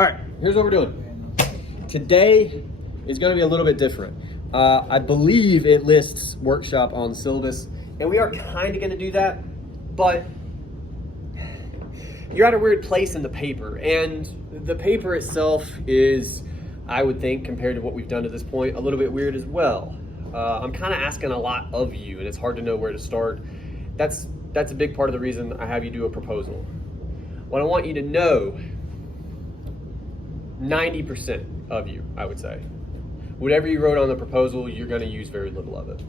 All right, here's what we're doing. Today is going to be a little bit different. I believe it lists workshop on syllabus, and we are kind of going to do that, but you're at a weird place in the paper, and the paper itself is, I would think, compared to what we've done to this point, a little bit weird as well. I'm kind of asking a lot of you, and it's hard to know where to start. That's a big part of the reason I have you do a proposal. What I want you to know, 90% of you, I would say, whatever you wrote on the proposal, you're going to use very little of it.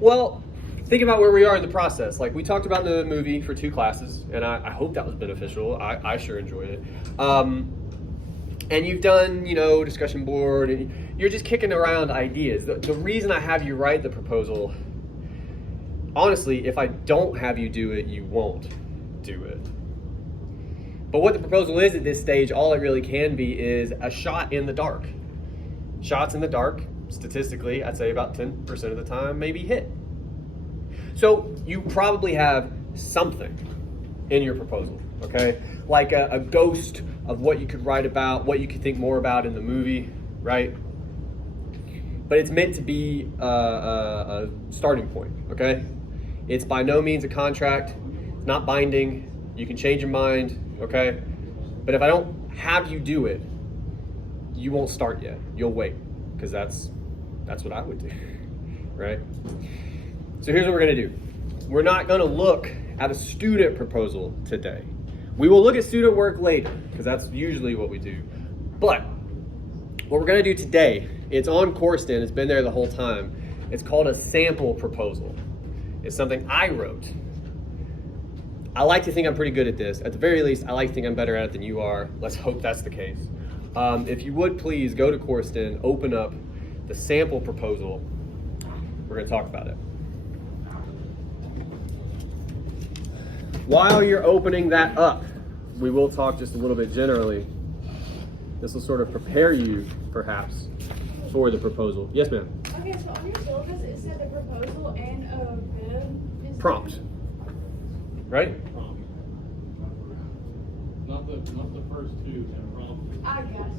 Well, think about where we are in the process. Like, we talked about the movie for 2 classes, and I hope that was beneficial. I sure enjoyed it. And you've done, discussion board, and you're just kicking around ideas. The reason I have you write the proposal, honestly, if I don't have you do it, you won't do it. But what the proposal is at this stage, all it really can be is a shot in the dark. Shots in the dark, statistically, I'd say about 10% of the time, maybe hit. So you probably have something in your proposal, okay? Like a ghost of what you could write about, what you could think more about in the movie, right? But it's meant to be a starting point, okay? It's by no means a contract, it's not binding, you can change your mind, okay? But if I don't have you do it, you won't start yet. You'll wait, because that's what I would do, right? So here's what we're gonna do. We're not gonna look at a student proposal today. We will look at student work later, because that's usually what we do. But what we're gonna do today, it's on Coursden, it's been there the whole time. It's called a sample proposal. It's something I wrote. I like to think I'm pretty good at this. At the very least, I like to think I'm better at it than you are. Let's hope that's the case. If you would please go to Coursden, open up the sample proposal. We're gonna talk about it. While you're opening that up, we will talk just a little bit generally. This will sort of prepare you, perhaps, for the proposal. Yes, ma'am? Okay, so on your syllabus, it said the proposal and a bib is Prompt. Right? Not the first 2 and prompt. I guess.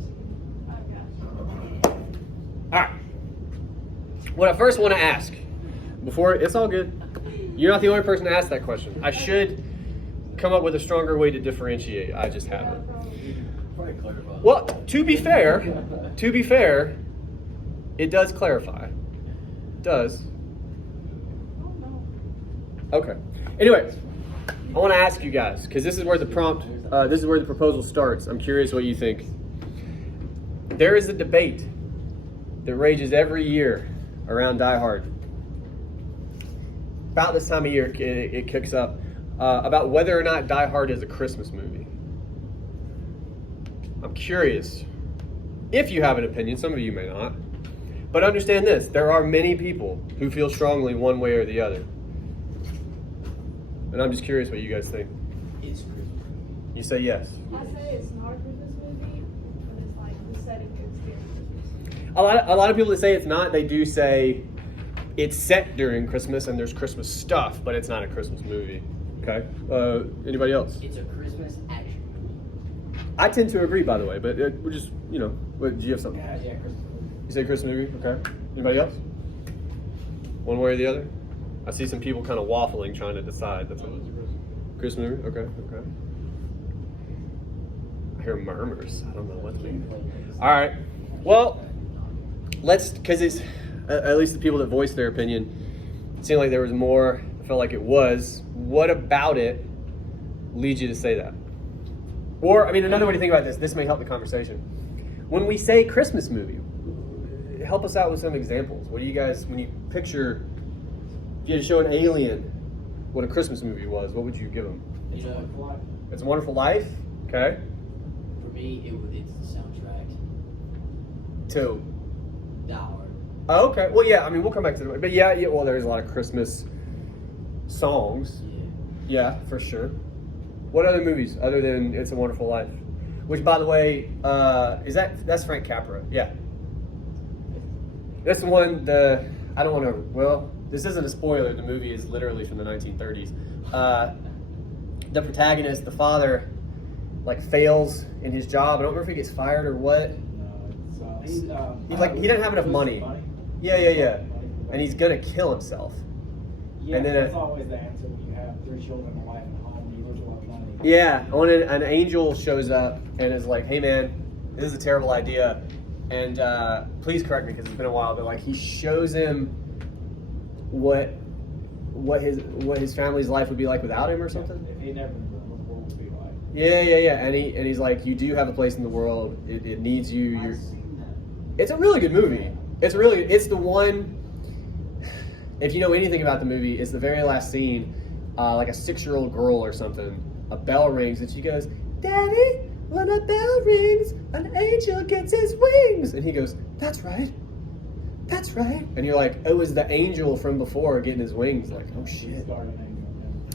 All right. What I first want to ask, before, it's all good. You're not the only person to ask that question. I should come up with a stronger way to differentiate. I just haven't. Well, to be fair, it does clarify. It does. Okay. Anyway, I want to ask you guys, because this is where the proposal starts. I'm curious what you think. There is a debate that rages every year around Die Hard. About this time of year, it kicks up about whether or not Die Hard is a Christmas movie. I'm curious if you have an opinion. Some of you may not. But understand this, there are many people who feel strongly one way or the other. And I'm just curious what you guys think. It's Christmas. You say yes. I say it's not a Christmas movie, but it's like the setting is Christmas. A lot of people that say it's not, they do say it's set during Christmas and there's Christmas stuff, but it's not a Christmas movie. Okay. Anybody else? It's a Christmas action movie. I tend to agree, by the way, but we're just, what, do you have something? Yeah, Christmas movie. You say Christmas movie? Okay. Anybody else? One way or the other? I see some people kind of waffling, trying to decide. That's what. Christmas movie? Okay. I hear murmurs. I don't know what to mean. All right. Well, because it's, at least the people that voiced their opinion, it seemed like there was more. I felt like it was. What about it leads you to say that? Or, another way to think about this may help the conversation. When we say Christmas movie, help us out with some examples. What do you guys, when you picture, if you had to show an alien what a Christmas movie was, what would you give them? It's a Wonderful Life. It's a Wonderful Life? Okay. For me, it's the soundtrack. Two. Die Hard. Oh, okay. Well, yeah, we'll come back to it. But yeah, well, there's a lot of Christmas songs. Yeah. Yeah, for sure. What other movies other than It's a Wonderful Life? Which, by the way, that's Frank Capra. Yeah. That's the one, I don't want to, well, this isn't a spoiler. The movie is literally from the 1930s. the protagonist, the father, like fails in his job. I don't remember if he gets fired or what. He's like, he doesn't have enough money. Yeah. And he's gonna kill himself. Yeah, and then that's always the answer when you have 3 children, a wife, and a home, you lose a lot of money. Yeah, when an angel shows up and is like, "Hey man, this is a terrible idea," and please correct me because it's been a while, but like he shows him what his family's life would be like without him or something. If he never knew what the world would be like. Yeah, and he's like, "You do have a place in the world. It needs you." I've seen that. It's a really good movie. It's the one. If you know anything about the movie, it's the very last scene. Like a 6-year-old girl or something. A bell rings and she goes, "Daddy, when a bell rings, an angel gets his wings." And he goes, "That's right. That's right." And you're like, it was the angel from before getting his wings. Like, oh shit.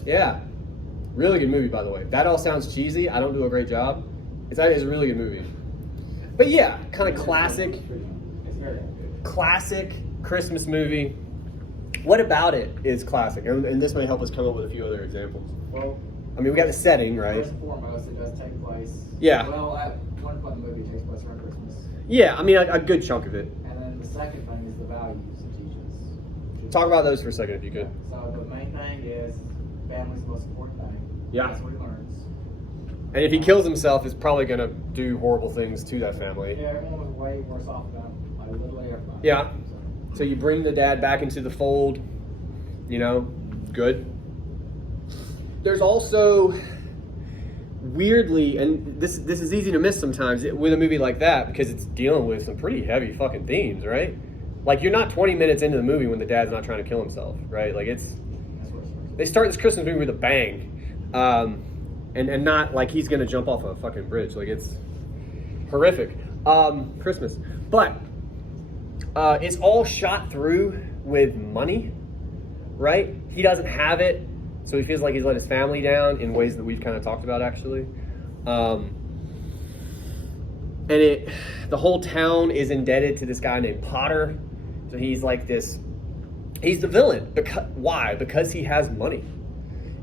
Yeah. Really good movie, by the way. That all sounds cheesy. I don't do a great job. It's a really good movie. But yeah, kind of classic. It's very good. Classic Christmas movie. What about it is classic? And this may help us come up with a few other examples. Well, I mean, we got the setting, right? first and foremost, it does take place. Yeah. Well, at one point in the movie, it takes place around Christmas. Yeah, I mean, a good chunk of it. And then the second thing is the values it teaches. Talk about those for a second, if you could. So the main thing is family's the most important thing. Yeah. That's what he learns. And if he kills himself, it's probably going to do horrible things to that family. Yeah, everyone was way worse off than like literally everybody. Yeah. So you bring the dad back into the fold, you know, good. There's also, weirdly, and this is easy to miss sometimes with a movie like that because it's dealing with some pretty heavy fucking themes, right? Like you're not 20 minutes into the movie when the dad's not trying to kill himself, right? Like That's what it starts. they start this Christmas movie with a bang, and not like he's gonna jump off a fucking bridge. Like it's horrific. Christmas, but it's all shot through with money, right? He doesn't have it, so he feels like he's let his family down in ways that we've kind of talked about actually. And the whole town is indebted to this guy named Potter. So he's like this. He's the villain. Why? Because he has money,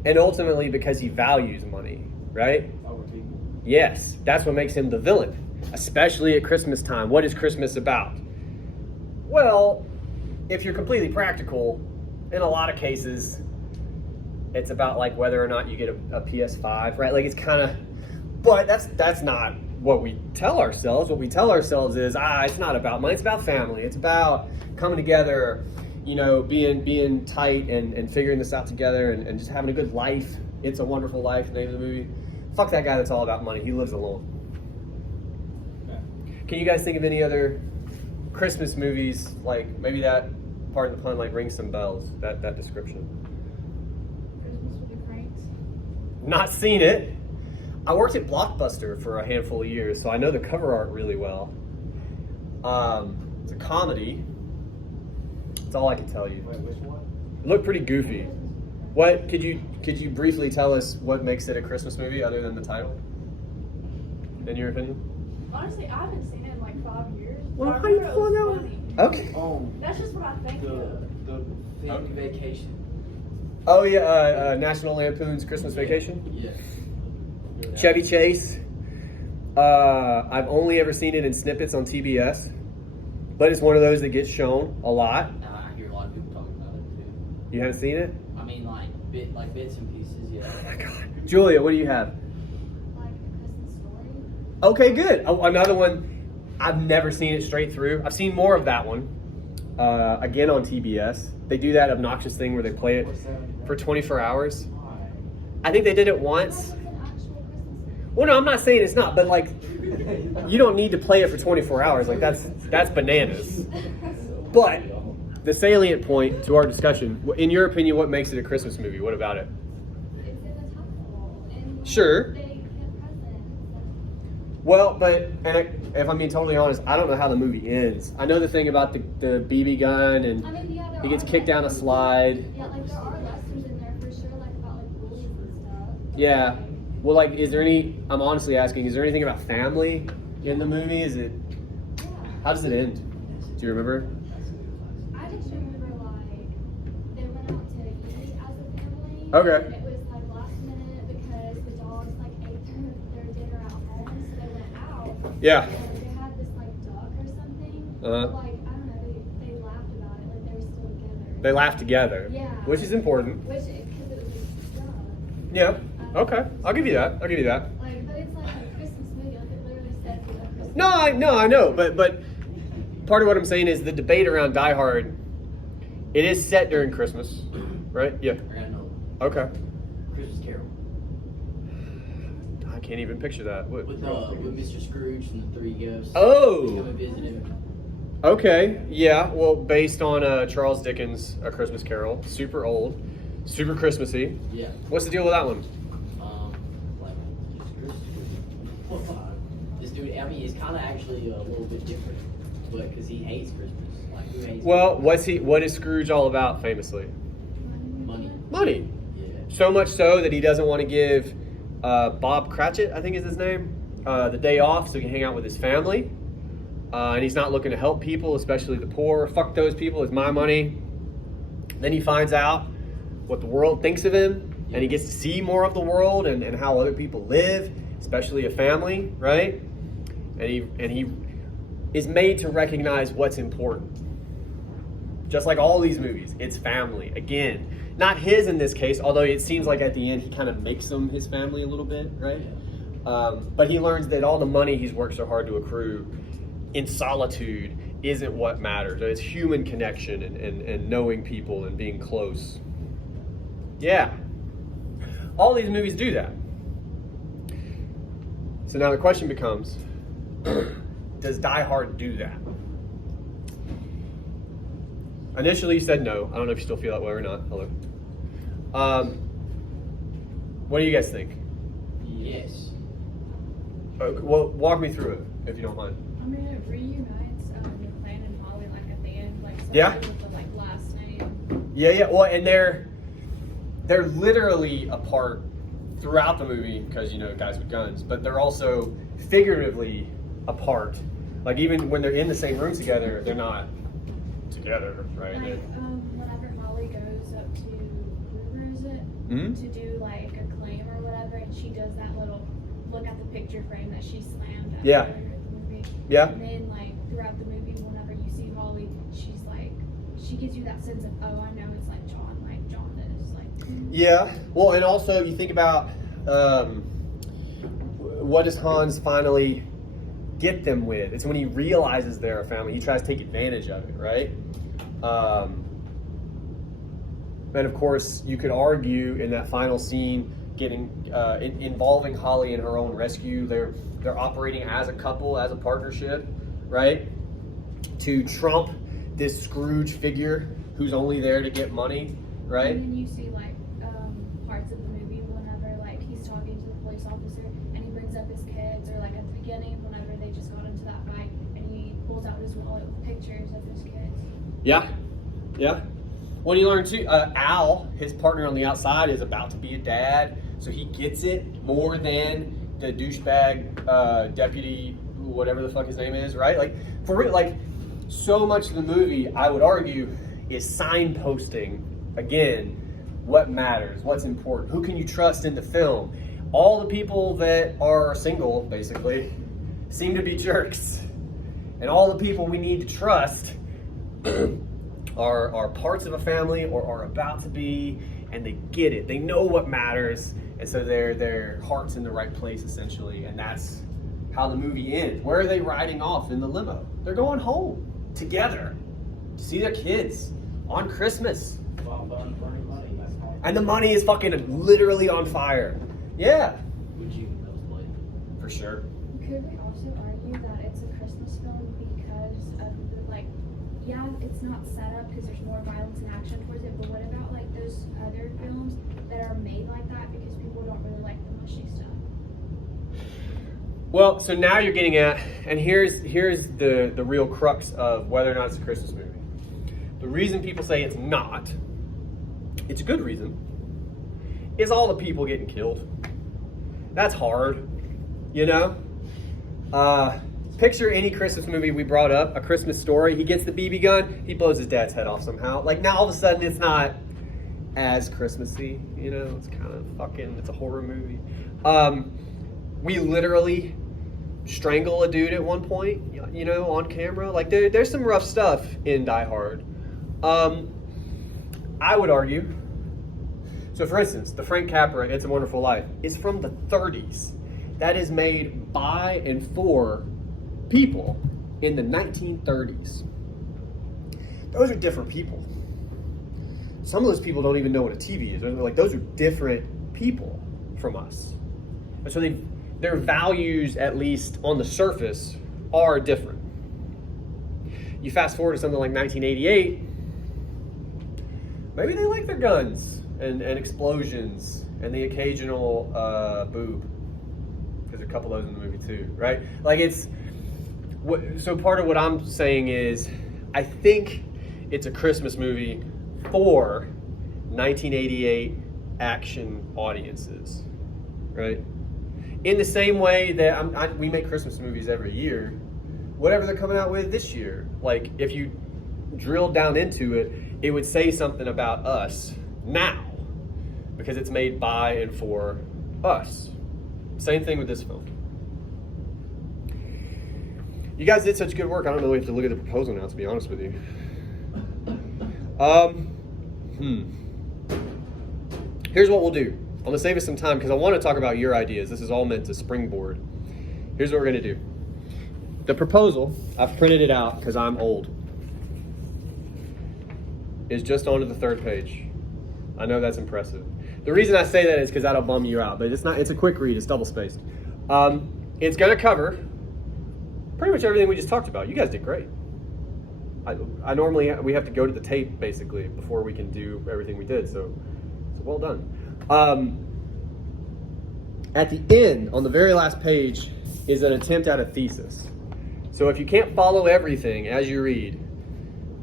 and ultimately because he values money, right? Over people. Yes, that's what makes him the villain, especially at Christmas time. What is Christmas about? Well, if you're completely practical, in a lot of cases, it's about like whether or not you get a PS5, right? Like it's kind of, but that's not what we tell ourselves. What we tell ourselves is, it's not about money. It's about family. It's about coming together, you know, being tight and figuring this out together and just having a good life. It's a Wonderful Life, the name of the movie. Fuck that guy that's all about money. He lives alone. Can you guys think of any other Christmas movies, like maybe that part of the pun like rings some bells, that description? Christmas with the Cranks. Not seen it. I worked at Blockbuster for a handful of years, so I know the cover art really well. It's a comedy. That's all I can tell you. Wait, which one? It looked pretty goofy. What could you briefly tell us what makes it a Christmas movie other than the title? In your opinion? Honestly, I haven't seen it in like 5 years. Well, but I how do you remember it pull was that funny. Okay. Oh, That's just what I think of. the family vacation. Oh yeah, National Lampoon's Christmas Vacation. Yeah. Chevy Chase. I've only ever seen it in snippets on TBS, but it's one of those that gets shown a lot. I hear a lot of people talking about it too. You haven't seen it? I mean, like bits and pieces. Yeah. Oh my god. Julia, what do you have? Like a Christmas Story. Okay, good. Another one. I've never seen it straight through. I've seen more of that one. Again on TBS. They do that obnoxious thing where they play it for 24 hours. I think they did it once. It's an actual Christmas movie. Well, no, I'm not saying it's not, but like, you don't need to play it for 24 hours. Like that's bananas. But the salient point to our discussion, in your opinion, what makes it a Christmas movie? What about it? It's in a temple. And Sure. they get presents. Well, but if I'm being totally honest, I don't know how the movie ends. I know the thing about the BB gun and I mean, yeah, there he gets are kicked down a lessons. slide. Yeah, like there are lessons in there for sure, like about like bullies and stuff. Yeah. Well, like, I'm honestly asking, is there anything about family in the movie? Yeah. How does it end? Do you remember? I just remember like they went out to eat as a family. Okay. And it was like last minute because Yeah. They had this like duck or something. Uh-huh. But, like, I don't know, they laughed about it, like they were still together. They laugh together. Yeah. Which is important. Because it was just duck. Yeah. Okay. I'll give you that. I'll give you that. Like, but it's like a Christmas movie. Like it literally says it's a Christmas. No, I know, but part of what I'm saying is the debate around Die Hard. It is set during Christmas, right? Yeah. I got another one. Okay. Christmas Carol. I can't even picture that. What? With Mr. Scrooge and the three ghosts. Oh. They come and visit him. Okay. Yeah. Well, based on Charles Dickens' A Christmas Carol, super old, super Christmassy. Yeah. What's the deal with that one? Like, this dude, I mean, it's kind of actually a little bit different, but because he hates Christmas. Like, who hates Well, Christmas? what is Scrooge all about famously? Money. Money. Yeah. So much so that he doesn't want to give Bob Cratchit, I think is his name, the day off so he can hang out with his family. And he's not looking to help people, especially the poor. Fuck those people, it's my money. Then he finds out what the world thinks of him, and he gets to see more of the world and how other people live, especially a family, right? And he is made to recognize what's important. Just like all these movies, it's family. Again, not his in this case, although it seems like at the end he kind of makes them his family a little bit, right? But he learns that all the money he's worked so hard to accrue in solitude isn't what matters. It's human connection and knowing people and being close. Yeah. All these movies do that. So now the question becomes, does Die Hard do that? Initially you said no. I don't know if you still feel that way or not. Hello. What do you guys think? Yes. Well, walk me through it, if you don't mind. I mean, it reunites Clan and Holly like at the end, like Yeah. with the like last name. Yeah. Well, and they're literally apart throughout the movie because, you know, guys with guns, but they're also figuratively apart. Like even when they're in the same room together, they're not together, right? Like whenever Holly goes up to Hoover, is it Mhm. to do like a claim or whatever, and she does that little look at the picture frame that she slammed at Yeah. earlier in the movie. Yeah. And then like throughout the movie, whenever you see Holly, she's like, she gives you that sense of, oh, I know it's like John is like. Yeah. Well, and also you think about what does Hans finally get them with? It's when he realizes they're a family. He tries to take advantage of it, right? And of course, you could argue in that final scene, involving Holly in her own rescue, they're operating as a couple, as a partnership, right? To trump this Scrooge figure who's only there to get money, right? And then you see like parts of the movie whenever like he's talking to the police officer and he brings up his kids, or like at the beginning whenever they just got into that fight and he pulls out his wallet with pictures of his kids. Yeah. Well, you learn too, Al, his partner on the outside, is about to be a dad, so he gets it more than the douchebag deputy, whatever the fuck his name is, right? Like, for real, like, so much of the movie, I would argue, is signposting, again, what matters, what's important, who can you trust in the film. All the people that are single, basically, seem to be jerks. And all the people we need to trust are parts of a family or are about to be, and they get it. They know what matters, and so their heart's in the right place, essentially. And that's how the movie ends. Where are they riding off in the limo? They're going home together to see their kids on Christmas. Well done for any money, that's all. And the money is fucking literally on fire. Yeah, Would you nosebleed? for sure. Could we also argue that it's a Christmas film because of the like, yeah, it's not set up because there's more violence and action towards it, but what about like those other films that are made like that because people don't really like the mushy stuff? Well, so now you're getting at, and here's the real crux of whether or not it's a Christmas movie. The reason people say it's not, it's a good reason, is all the people getting killed. That's hard, you know? Picture any Christmas movie we brought up, A Christmas Story. He gets the BB gun, he blows his dad's head off somehow. Like, now all of a sudden it's not as Christmassy, you know? It's kind of fucking, it's a horror movie. We literally strangle a dude at one point, you know, on camera. Like there's some rough stuff in Die Hard. I would argue. So, for instance, the Frank Capra "It's a Wonderful Life" is from the 30s. That is made by and for people in the 1930s. Those are different people. Some of those people don't even know what a TV is. They're like, those are different people from us. And so their values, at least on the surface, are different. You fast forward to something like 1988, maybe they like their guns and explosions and the occasional boob. Because there's a couple of those in the movie too, right? Like so part of what I'm saying is, I think it's a Christmas movie for 1988 action audiences, right? In the same way that we make Christmas movies every year, whatever they're coming out with this year, like if you drill down into it, it would say something about us now because it's made by and for us. Same thing with this film. You guys did such good work. I don't know if we have to look at the proposal now, to be honest with you. Here's what we'll do. I'm going to save us some time because I want to talk about your ideas. This is all meant to springboard. Here's what we're going to do. The proposal, I've printed it out because I'm old, is just onto the third page. I know that's impressive. The reason I say that is because that'll bum you out, but it's not. It's a quick read. It's double spaced. It's going to cover pretty much everything we just talked about. You guys did great. I normally, we have to go to the tape basically before we can do everything we did, so well done. At the end, on the very last page, is an attempt at a thesis. So if you can't follow everything as you read,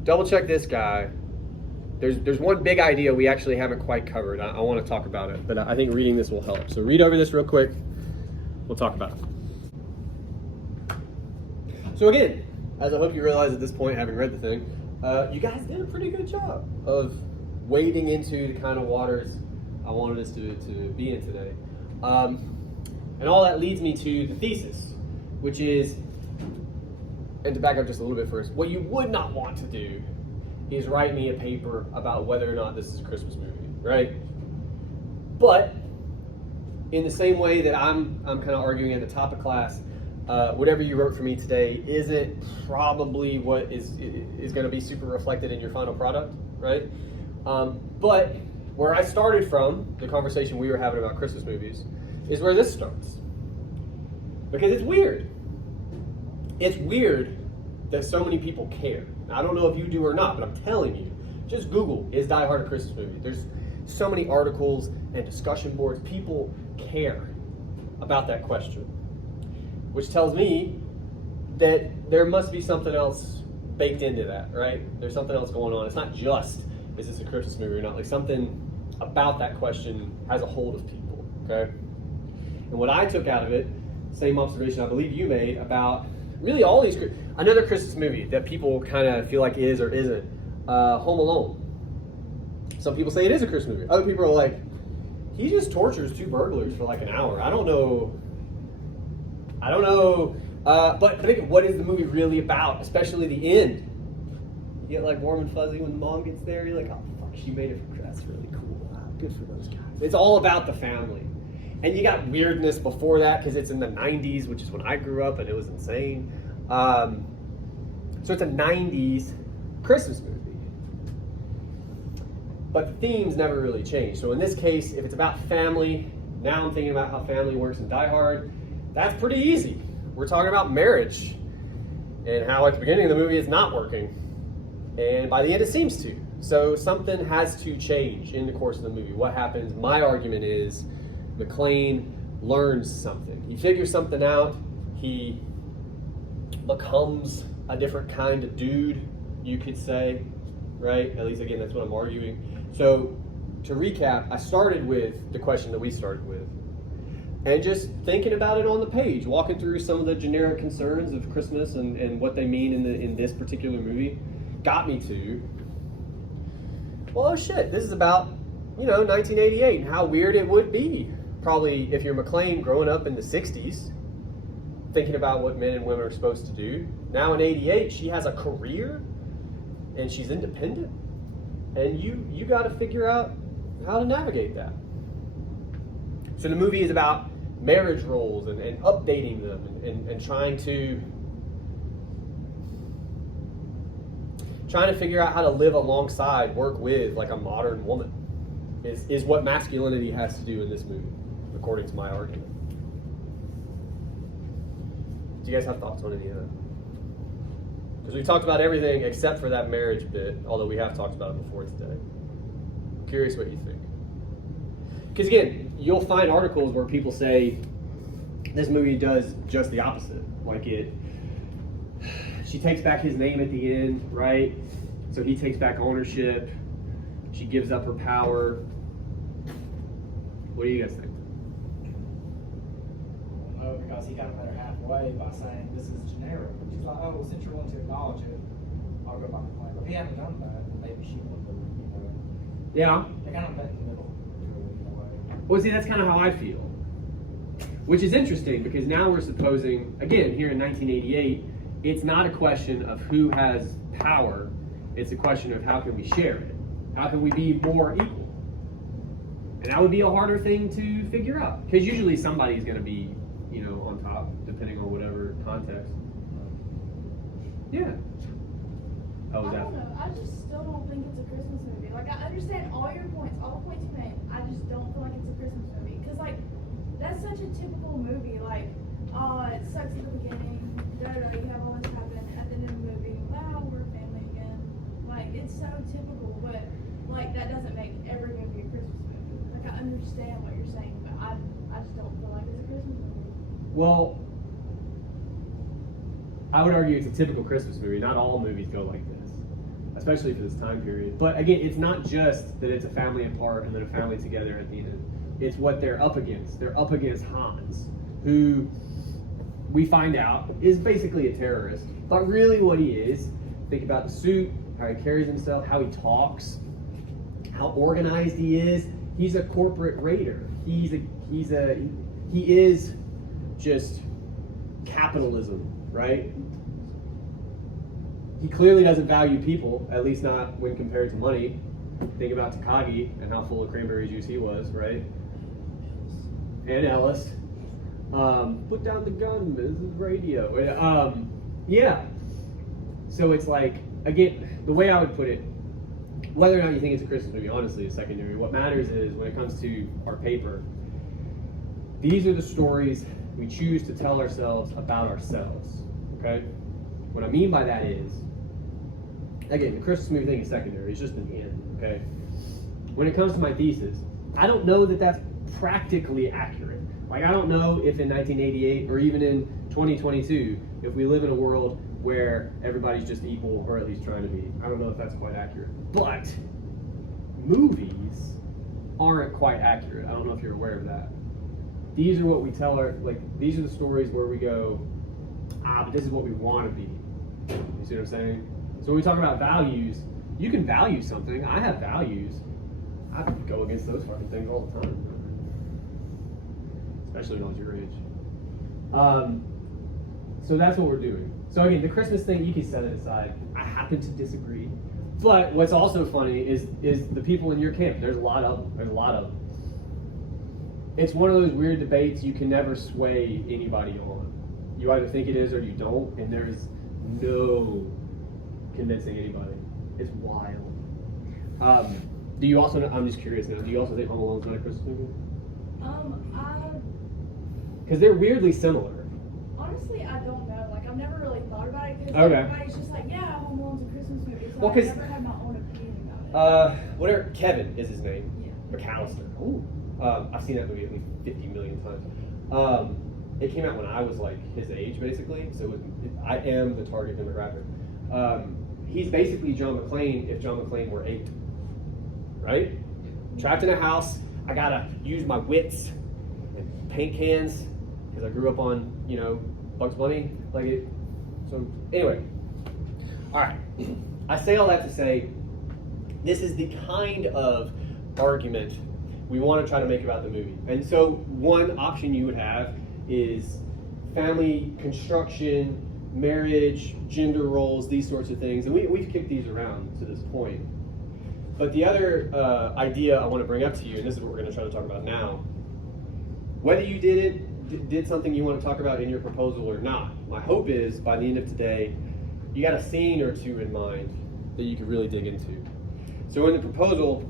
double check this guy. There's one big idea we actually haven't quite covered. I want to talk about it, but I think reading this will help. So read over this real quick. We'll talk about it. So again, as I hope you realize at this point, having read the thing, you guys did a pretty good job of wading into the kind of waters I wanted us to be in today. And all that leads me to the thesis, which is, and to back up just a little bit first, what you would not want to do is write me a paper about whether or not this is a Christmas movie, right? But in the same way that I'm kind of arguing at the top of class, whatever you wrote for me today isn't probably what is going to be super reflected in your final product, right? But where I started from, the conversation we were having about Christmas movies, is where this starts. Because it's weird. It's weird that so many people care. I don't know if you do or not, but I'm telling you, just Google, is Die Hard a Christmas movie? There's so many articles and discussion boards. People care about that question, which tells me that there must be something else baked into that, right? There's something else going on. It's not just, is this a Christmas movie or not? Like something about that question has a hold of people, okay? And what I took out of it, same observation I believe you made about really all these, another Christmas movie that people kind of feel like is or isn't, Home Alone. Some people say it is a Christmas movie. Other people are like, he just tortures two burglars for like an hour. I don't know. But think, what is the movie really about? Especially the end. You get like warm and fuzzy when the mom gets there. You're like, oh fuck, she made it for, that's really cool. Wow, good for those guys. It's all about the family. And you got weirdness before that because it's in the 90s, which is when I grew up and it was insane. So it's a 90s Christmas movie. But the themes never really change. So in this case, if it's about family, now I'm thinking about how family works in Die Hard. That's pretty easy. We're talking about marriage and how at the beginning of the movie it's not working. And by the end it seems to. So something has to change in the course of the movie. What happens? My argument is McClane learns something. He figures something out. He becomes a different kind of dude, you could say, right? At least, again, that's what I'm arguing. So to recap, I started with the question that we started with. And just thinking about it on the page, walking through some of the generic concerns of Christmas and what they mean in this particular movie, got me to, well, oh shit, this is about, 1988 and how weird it would be. Probably if you're McClane growing up in the 60s, thinking about what men and women are supposed to do. Now in 88, she has a career and she's independent. And you got to figure out how to navigate that. So the movie is about marriage roles and updating them and trying to figure out how to live alongside, work with like a modern woman is what masculinity has to do in this movie, according to my argument. Do you guys have thoughts on any of that? Because we talked about everything except for that marriage bit, although we have talked about it before today. I'm curious what you think. Because again, you'll find articles where people say this movie does just the opposite. Like she takes back his name at the end, right? So he takes back ownership. She gives up her power. What do you guys think? No, because he kind of met her halfway by saying this is generic. She's like, oh, well, since you're willing to acknowledge it, I'll go by the plan. If he hadn't done that, then maybe she would have, Yeah. They kind of met in the middle, in a way. Well, see, that's kind of how I feel. Which is interesting because now we're supposing, again, here in 1988, it's not a question of who has power. It's a question of how can we share it? How can we be more equal? And that would be a harder thing to figure out. Because usually somebody's going to be, on top, depending on whatever context. Yeah. Oh, I that. don't know. I just still don't think it's a Christmas movie. Like, I understand all your points, all the points you made. I just don't feel like it's a Christmas movie. Because, like, that's such a typical movie. Like, oh, it sucks at the beginning. You have all this happen. At the end of the movie, wow, we're family again. Like, it's so typical. But, like, that doesn't make every movie a Christmas movie. Like, I understand what you're saying, but I just don't feel like it's a Christmas movie. Well, I would argue it's a typical Christmas movie. Not all movies go like this, especially for this time period. But again, it's not just that it's a family apart and then a family together at the end. It's what they're up against. They're up against Hans, who we find out is basically a terrorist. But really what he is, think about the suit, how he carries himself, how he talks, how organized he is. He's a corporate raider. He is just capitalism, right? He clearly doesn't value people, at least not when compared to money. Think about Takagi and how full of cranberry juice he was, right? And Ellis. Put down the gun, this is radio. Yeah. So it's like, again, the way I would put it, whether or not you think it's a Christmas movie, honestly, is secondary. What matters is, when it comes to our paper, these are the stories we choose to tell ourselves about ourselves, okay? What I mean by that is, again, the Christmas movie thing is secondary. It's just an end, okay? When it comes to my thesis, I don't know that that's practically accurate. Like, I don't know if in 1988 or even in 2022, if we live in a world where everybody's just equal, or at least trying to be. I don't know if that's quite accurate. But movies aren't quite accurate. I don't know if you're aware of that. These are what we tell these are the stories where we go, but this is what we want to be. You see what I'm saying? So when we talk about values, you can value something. I have values. I go against those fucking things all the time. Especially when I was your age. So that's what we're doing. So again, the Christmas thing, you can set it aside. I happen to disagree. But what's also funny is the people in your camp. There's a lot of them. It's one of those weird debates you can never sway anybody on. You either think it is or you don't, and there's no convincing anybody. It's wild. Do you also, I'm just curious now, do you also think Home Alone's not a Christmas movie? Because they're weirdly similar. Honestly, I don't know. Like, I've never really thought about it because Okay. everybody's just like, yeah, Home Alone's a Christmas movie. So Well, I've 'cause- never had my own opinion about it. Whatever, Kevin is his name. Yeah. McAllister. Ooh. I've seen that movie at least 50 million times. It came out when I was like his age, basically. So I am the target demographic. He's basically John McClane if John McClane were 8. Right? Trapped in a house. I gotta use my wits and paint cans because I grew up on, Bugs Bunny. So anyway. All right. I say all that to say, this is the kind of argument we want to try to make about the movie. And so one option you would have is family construction, marriage, gender roles, these sorts of things. And we've kicked these around to this point. But the other idea I want to bring up to you, and this is what we're going to try to talk about now, whether you did something you want to talk about in your proposal or not, my hope is by the end of today, you got a scene or two in mind that you could really dig into. So in the proposal,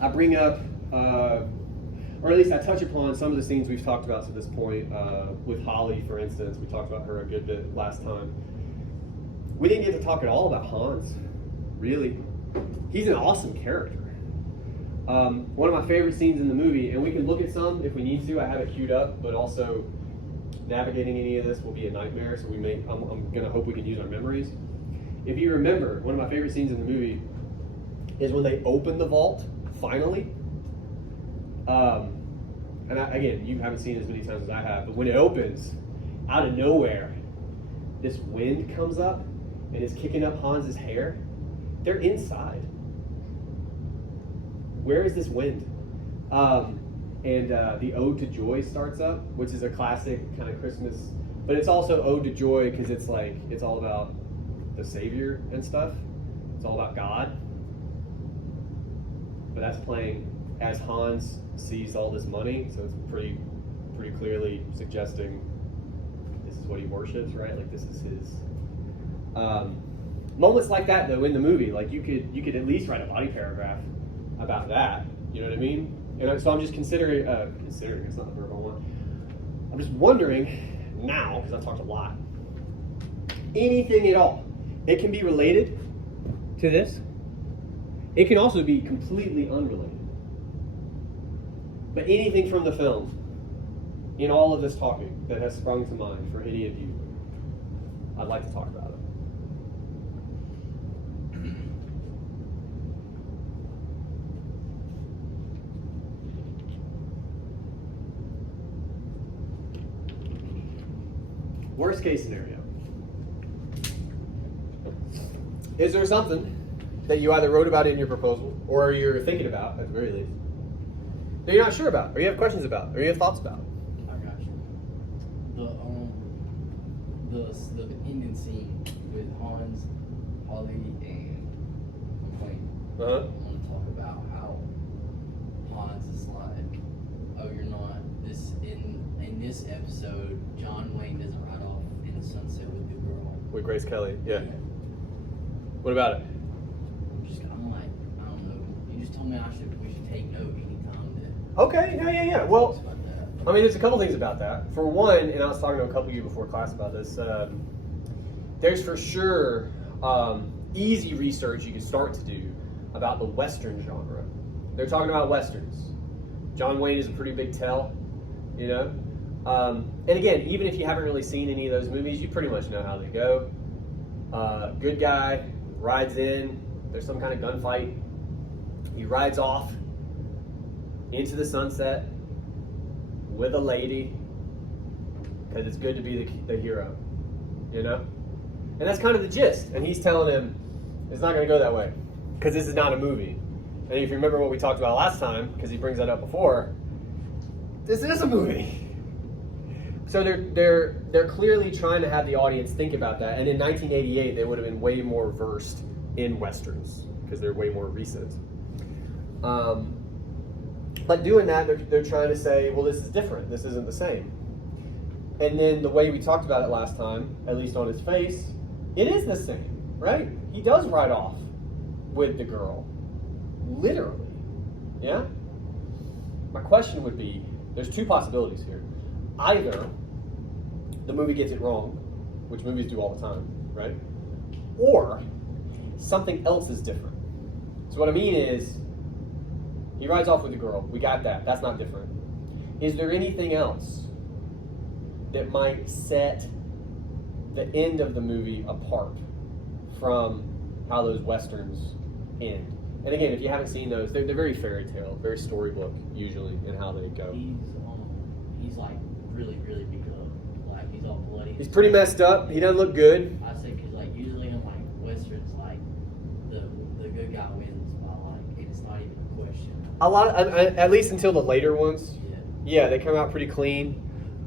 I bring up, or at least I touch upon some of the scenes we've talked about to this point. With Holly, for instance, we talked about her a good bit last time. We didn't get to talk at all about Hans, really. He's an awesome character. One of my favorite scenes in the movie, and we can look at some if we need to. I have it queued up, but also navigating any of this will be a nightmare, so I'm gonna hope we can use our memories. If you remember, one of my favorite scenes in the movie is when they open the vault, finally. And again, you haven't seen it as many times as I have, but when it opens, out of nowhere, this wind comes up and is kicking up Hans's hair. They're inside. Where is this wind? And the Ode to Joy starts up, which is a classic kind of Christmas, but it's also Ode to Joy because it's all about the Savior and stuff. It's all about God. But that's playing as Hans sees all this money, so it's pretty clearly suggesting this is what he worships, right? Like this is his. Moments like that, though, in the movie, like you could at least write a body paragraph about that. You know what I mean? And so I'm just considering it's not the verb I want. I'm just wondering now, because I've talked a lot, anything at all. It can be related to this. It can also be completely unrelated. But anything from the film, in all of this talking, that has sprung to mind for any of you, I'd like to talk about it. Worst case scenario. Is there something that you either wrote about in your proposal or you're thinking about, at the very least, that you're not sure about, or you have questions about, or you have thoughts about? I got you. The ending scene with Hans, Holly, and McQueen. Uh-huh. I want to talk about how Hans is like, oh, you're not this in this episode. John Wayne doesn't ride off in the sunset with the girl. With Grace Kelly, yeah. What about it? I'm like, I don't know. You just told me we should take note anytime that. Okay, yeah. Well, talks about that. I mean, there's a couple things about that. For one, and I was talking to a couple of you before class about this, there's for sure easy research you can start to do about the Western genre. They're talking about Westerns. John Wayne is a pretty big tell, you know? And again, even if you haven't really seen any of those movies, you pretty much know how they go. Good guy rides in, there's some kind of gunfight. He rides off into the sunset with a lady because it's good to be the hero, you know? And that's kind of the gist. And he's telling him it's not going to go that way because this is not a movie. And if you remember what we talked about last time, because he brings that up before, this is a movie. So they're clearly trying to have the audience think about that. And in 1988, they would have been way more versed in Westerns because they're way more recent. But doing that, they're trying to say, well, this is different. This isn't the same. And then the way we talked about it last time, at least on his face, it is the same, right? He does ride off with the girl. Literally. Yeah? My question would be, there's two possibilities here. Either the movie gets it wrong, which movies do all the time, right? Or something else is different. So what I mean is, he rides off with the girl. We got that. That's not different. Is there anything else that might set the end of the movie apart from how those Westerns end? And again, if you haven't seen those, they're very fairy tale, very storybook usually in how they go. He's like really beat up. Like he's all bloody. He's pretty messed up. He doesn't look good. I say because like usually in like Westerns, like the good guy wins by like it's not even a question. A lot, at least until the later ones. Yeah. Yeah, they come out pretty clean.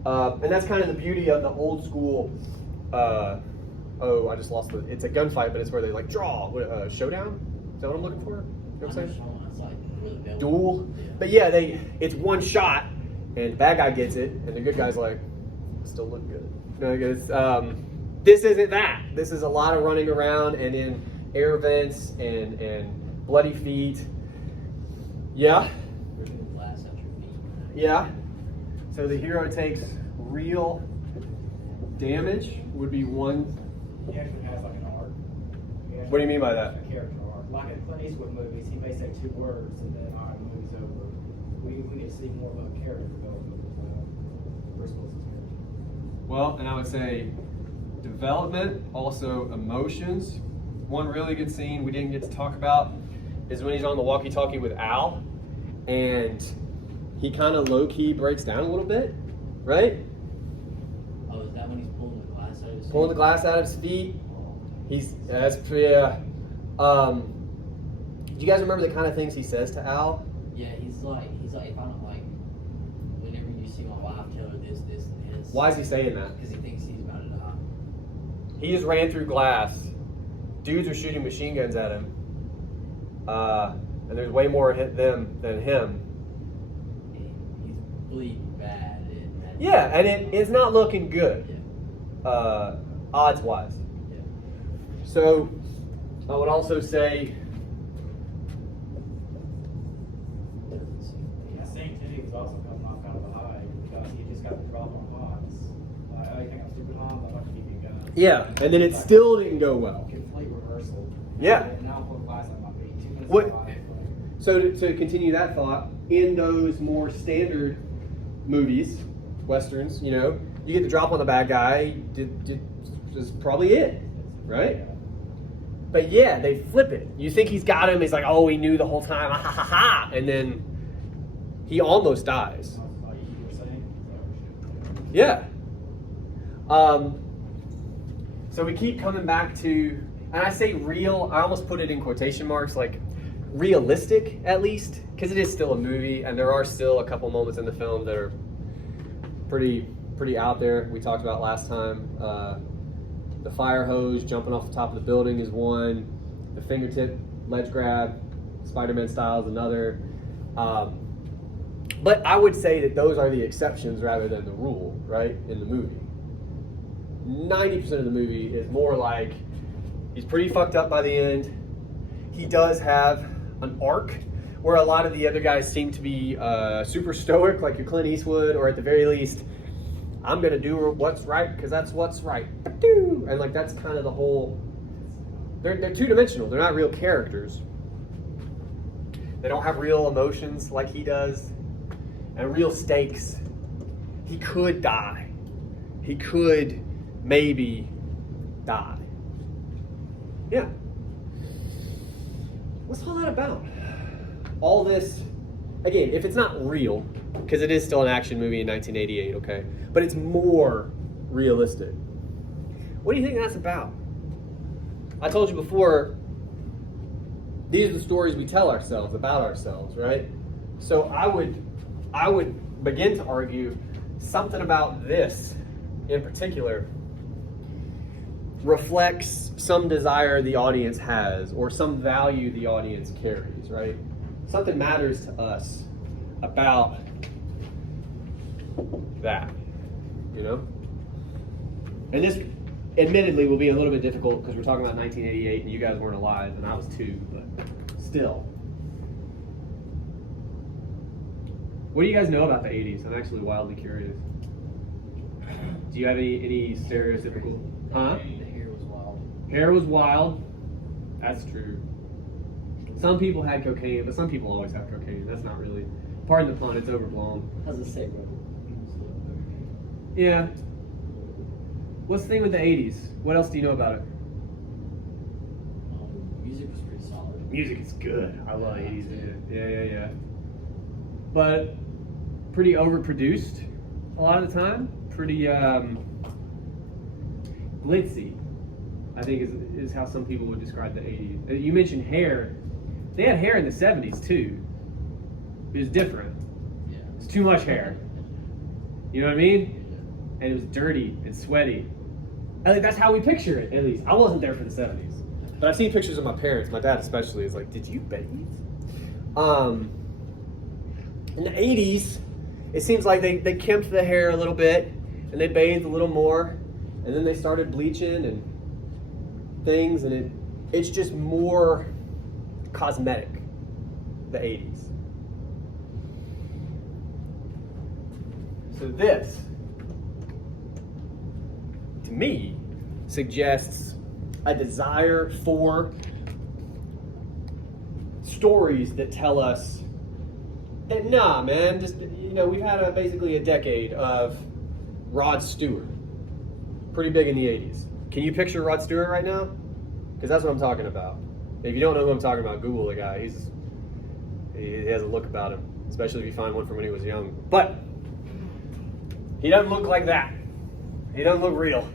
And that's kind of the beauty of the old school. I just lost it. It's a gunfight, but it's where they like draw showdown. Is that what I'm looking for? You know what I'm saying? It's like really built. Duel. Yeah. But yeah, it's one shot, and the bad guy gets it, and the good guy's like, still look good. No, because this isn't that. This is a lot of running around and in air vents and bloody feet. Yeah, Ripping glass out your feet. yeah. So the hero takes real damage. Would be one. He actually has like an arc. What do you mean by that? A character arc. Like in Clint Eastwood movies, he may say 2 words and then all right, the movie's over. We need to see more of a character development with Bruce Willis's character. Well, and I would say development, also emotions. One really good scene we didn't get to talk about is when he's on the walkie-talkie with Al, and he kind of low-key breaks down a little bit, right? Oh, is that when he's pulling the glass out of his feet? Pulling the glass out of his feet. Yeah. Do you guys remember the kind of things he says to Al? Yeah, he's like, if I don't like, whenever you see my wife, tell her this, this, and this. Why is he saying that? Because he thinks he's about to die. He just ran through glass. Dudes are shooting machine guns at him. And there's way more hit them than him. And he's bleeding bad. Yeah, and it's not looking good, Yeah. odds-wise. Yeah. So, I would also say, Doesn't seem. Yeah, St. Teddy was also coming off kind of a high because he just got the drop on Hans. Like, oh, you think I'm stupid, Hans? I'm about to give you a gun. yeah, and then it still didn't go well. Complete reversal. Yeah. And now I'm pulling glass on my feet. 2 minutes What- of life, like, So to continue that thought, in those more standard movies, westerns, you know, you get the drop on the bad guy, is probably it, right? But yeah, they flip it. You think he's got him, he's like, oh, he knew the whole time, ha ha ha, and then he almost dies. like you were saying. Yeah. So we keep coming back to, and I say real, I almost put it in quotation marks, like realistic at least, because it is still a movie, and there are still a couple moments in the film that are pretty out there. We talked about last time. The fire hose jumping off the top of the building is one. The fingertip ledge grab, Spider-Man style, is another. But I would say that those are the exceptions rather than the rule, right, in the movie. 90% of the movie is more like he's pretty fucked up by the end. He does have an arc where a lot of the other guys seem to be super stoic, like your Clint Eastwood, or at the very least, I'm gonna do what's right because that's what's right. And like that's kind of the whole. They're two-dimensional. They're not real characters. They don't have real emotions like he does, and real stakes. He could die. He could maybe die. Yeah. What's all that about? All this, again, if it's not real, because it is still an action movie in 1988, okay, but it's more realistic. What do you think that's about? I told you before, these are the stories we tell ourselves about ourselves, right? So I would begin to argue something about this in particular reflects some desire the audience has or some value the audience carries, right? Something matters to us about that, you know? And this admittedly will be a little bit difficult because we're talking about 1988 and you guys weren't alive and I was too, but still. What do you guys know about the 80s? I'm actually wildly curious. Do you have any stereotypical? Huh? The hair was wild. Hair was wild. That's true. Some people had cocaine, but some people always have cocaine. That's not really. Pardon the pun, it's overblown. How's it say, bro? Yeah. What's the thing with the 80s? What else do you know about it? Music was pretty solid. Music is good. I love 80s music. Yeah. But pretty overproduced a lot of the time. Pretty glitzy, I think is how some people would describe the 80s. You mentioned hair. They had hair in the 70s too. It was different. Yeah. It's too much hair. You know what I mean? and it was dirty and sweaty. I think that's how we picture it, at least. I wasn't there for the 70s. But I've seen pictures of my parents, my dad especially, is like, did you bathe? In the 80s, it seems like they kempt the hair a little bit, and they bathed a little more, and then they started bleaching and things, and it's just more cosmetic, the 80s. So this, to me, suggests a desire for stories that tell us that, nah, man, just, we've had basically a decade of Rod Stewart. Pretty big in the 80s. Can you picture Rod Stewart right now? Because that's what I'm talking about. If you don't know who I'm talking about, Google the guy. He has a look about him, especially if you find one from when he was young. But he doesn't look like that. He doesn't look real.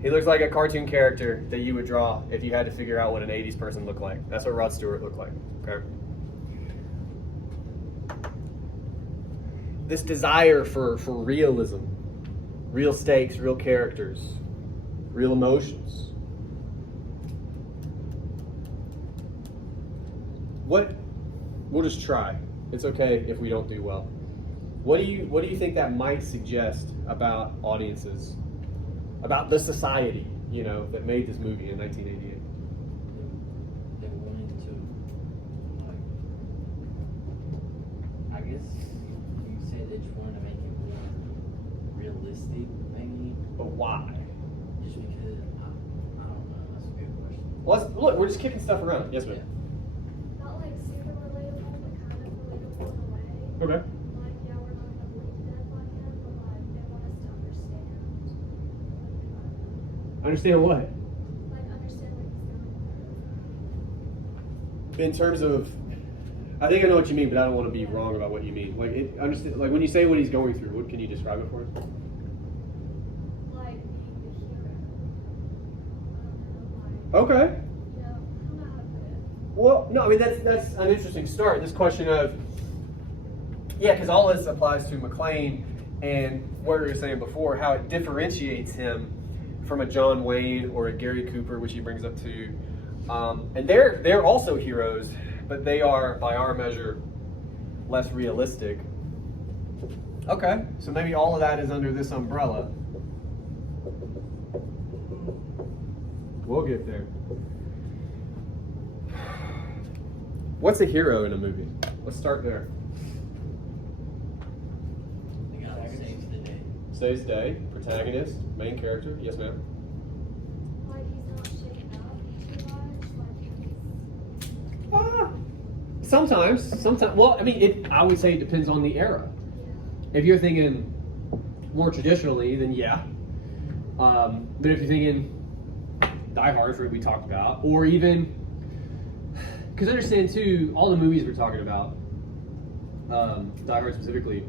He looks like a cartoon character that you would draw if you had to figure out what an 80s person looked like. That's what Rod Stewart looked like. Okay. This desire for realism, real stakes, real characters, real emotions. We'll just try. It's okay if we don't do well. What do you think that might suggest about audiences, about the society, that made this movie in 1988? They wanted to, I guess you could say they just wanted to make it more realistic, maybe. But why? Just because, I don't know, that's a good question. Look, we're just kicking stuff around. Yes, ma'am. Not like super relatable, but kind of relatable in a way. Okay. Like, yeah, we're not gonna believe to death like him, but like they want us to understand. Understand what? Like understand what he's going In terms of, I think I know what you mean, but I don't want to be wrong about what you mean. Understand. Like when you say what he's going through, what can you describe it for us? through. Like being the hero. I don't know, Okay. like, I don't know how to put it. Well, no, I mean that's an interesting start. This question of, because all this applies to McClane and what we were saying before, how it differentiates him from a John Wayne or a Gary Cooper, which he brings up too. And they're also heroes, but they are, by our measure, less realistic. Okay, so maybe all of that is under this umbrella. We'll get there. What's a hero in a movie? Let's start there. The guy that saves the day. Saves the day, protagonist, main character. Yes, ma'am. Like he's not shaken up too much. Like he's Sometimes. Well, I mean, I would say it depends on the era. If you're thinking more traditionally, then yeah. But if you're thinking Die Hard, we talked about, or even, because understand too, all the movies we're talking about, Die Hard specifically,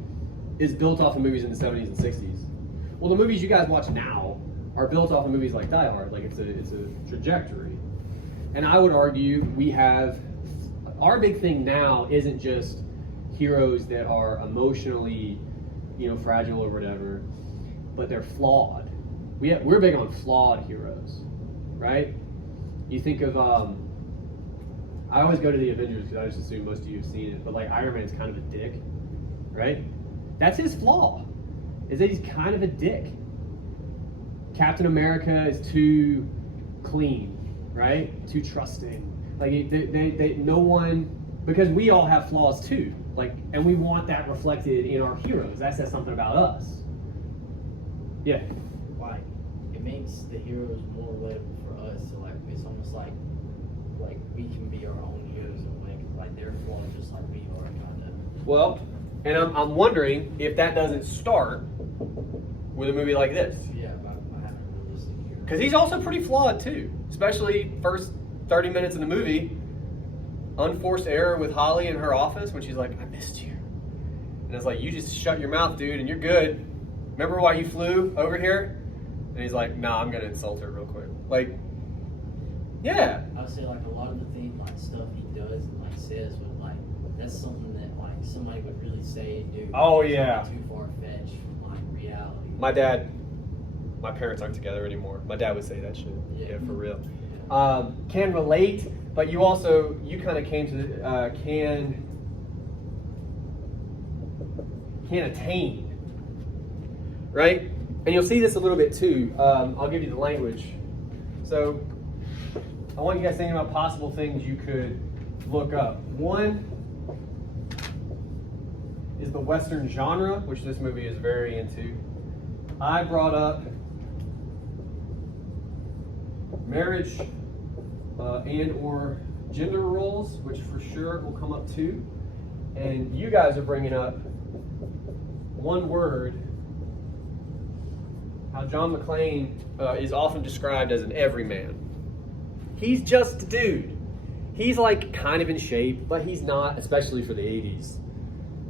is built off of movies in the 70s and 60s. Well, the movies you guys watch now are built off of movies like Die Hard. Like it's a trajectory. And I would argue our big thing now isn't just heroes that are emotionally, fragile or whatever, but they're flawed. We're big on flawed heroes, right? You think of, I always go to the Avengers because I just assume most of you have seen it, but like Iron Man's kind of a dick, right? That's his flaw, is that he's kind of a dick. Captain America is too clean, right? Too trusting. Like no one, because we all have flaws too. Like, and we want that reflected in our heroes. That says something about us. Yeah. Like it makes the heroes more relatable for us. So like it's almost like we can be our own heroes in a way. 'Cause, like they're flawed just like we are, kind of. Well, and I'm wondering if that doesn't start with a movie like this. Yeah, by having a realistic hero. Because he's also pretty flawed too, especially first 30 minutes in the movie. Unforced error with Holly in her office when she's like, I missed you. And it's like, you just shut your mouth, dude, and you're good. Remember why you flew over here? And he's like, nah, I'm going to insult her real quick. Like, yeah. I would say like a lot of the things, like stuff he does and like says, would like that's something that like somebody would really say and do. Oh, It's yeah. not too far fetched from like reality. My parents aren't together anymore. My dad would say that shit. Yeah, for real. Can relate, but you kind of came to the, can attain, right? And you'll see this a little bit too. I'll give you the language. So I want you guys thinking about possible things you could look up. One is the Western genre, which this movie is very into. I brought up marriage and or gender roles, which for sure will come up too. And you guys are bringing up one word, how John McClane is often described as an everyman. He's just a dude. He's like kind of in shape, but he's not, especially for the 80s,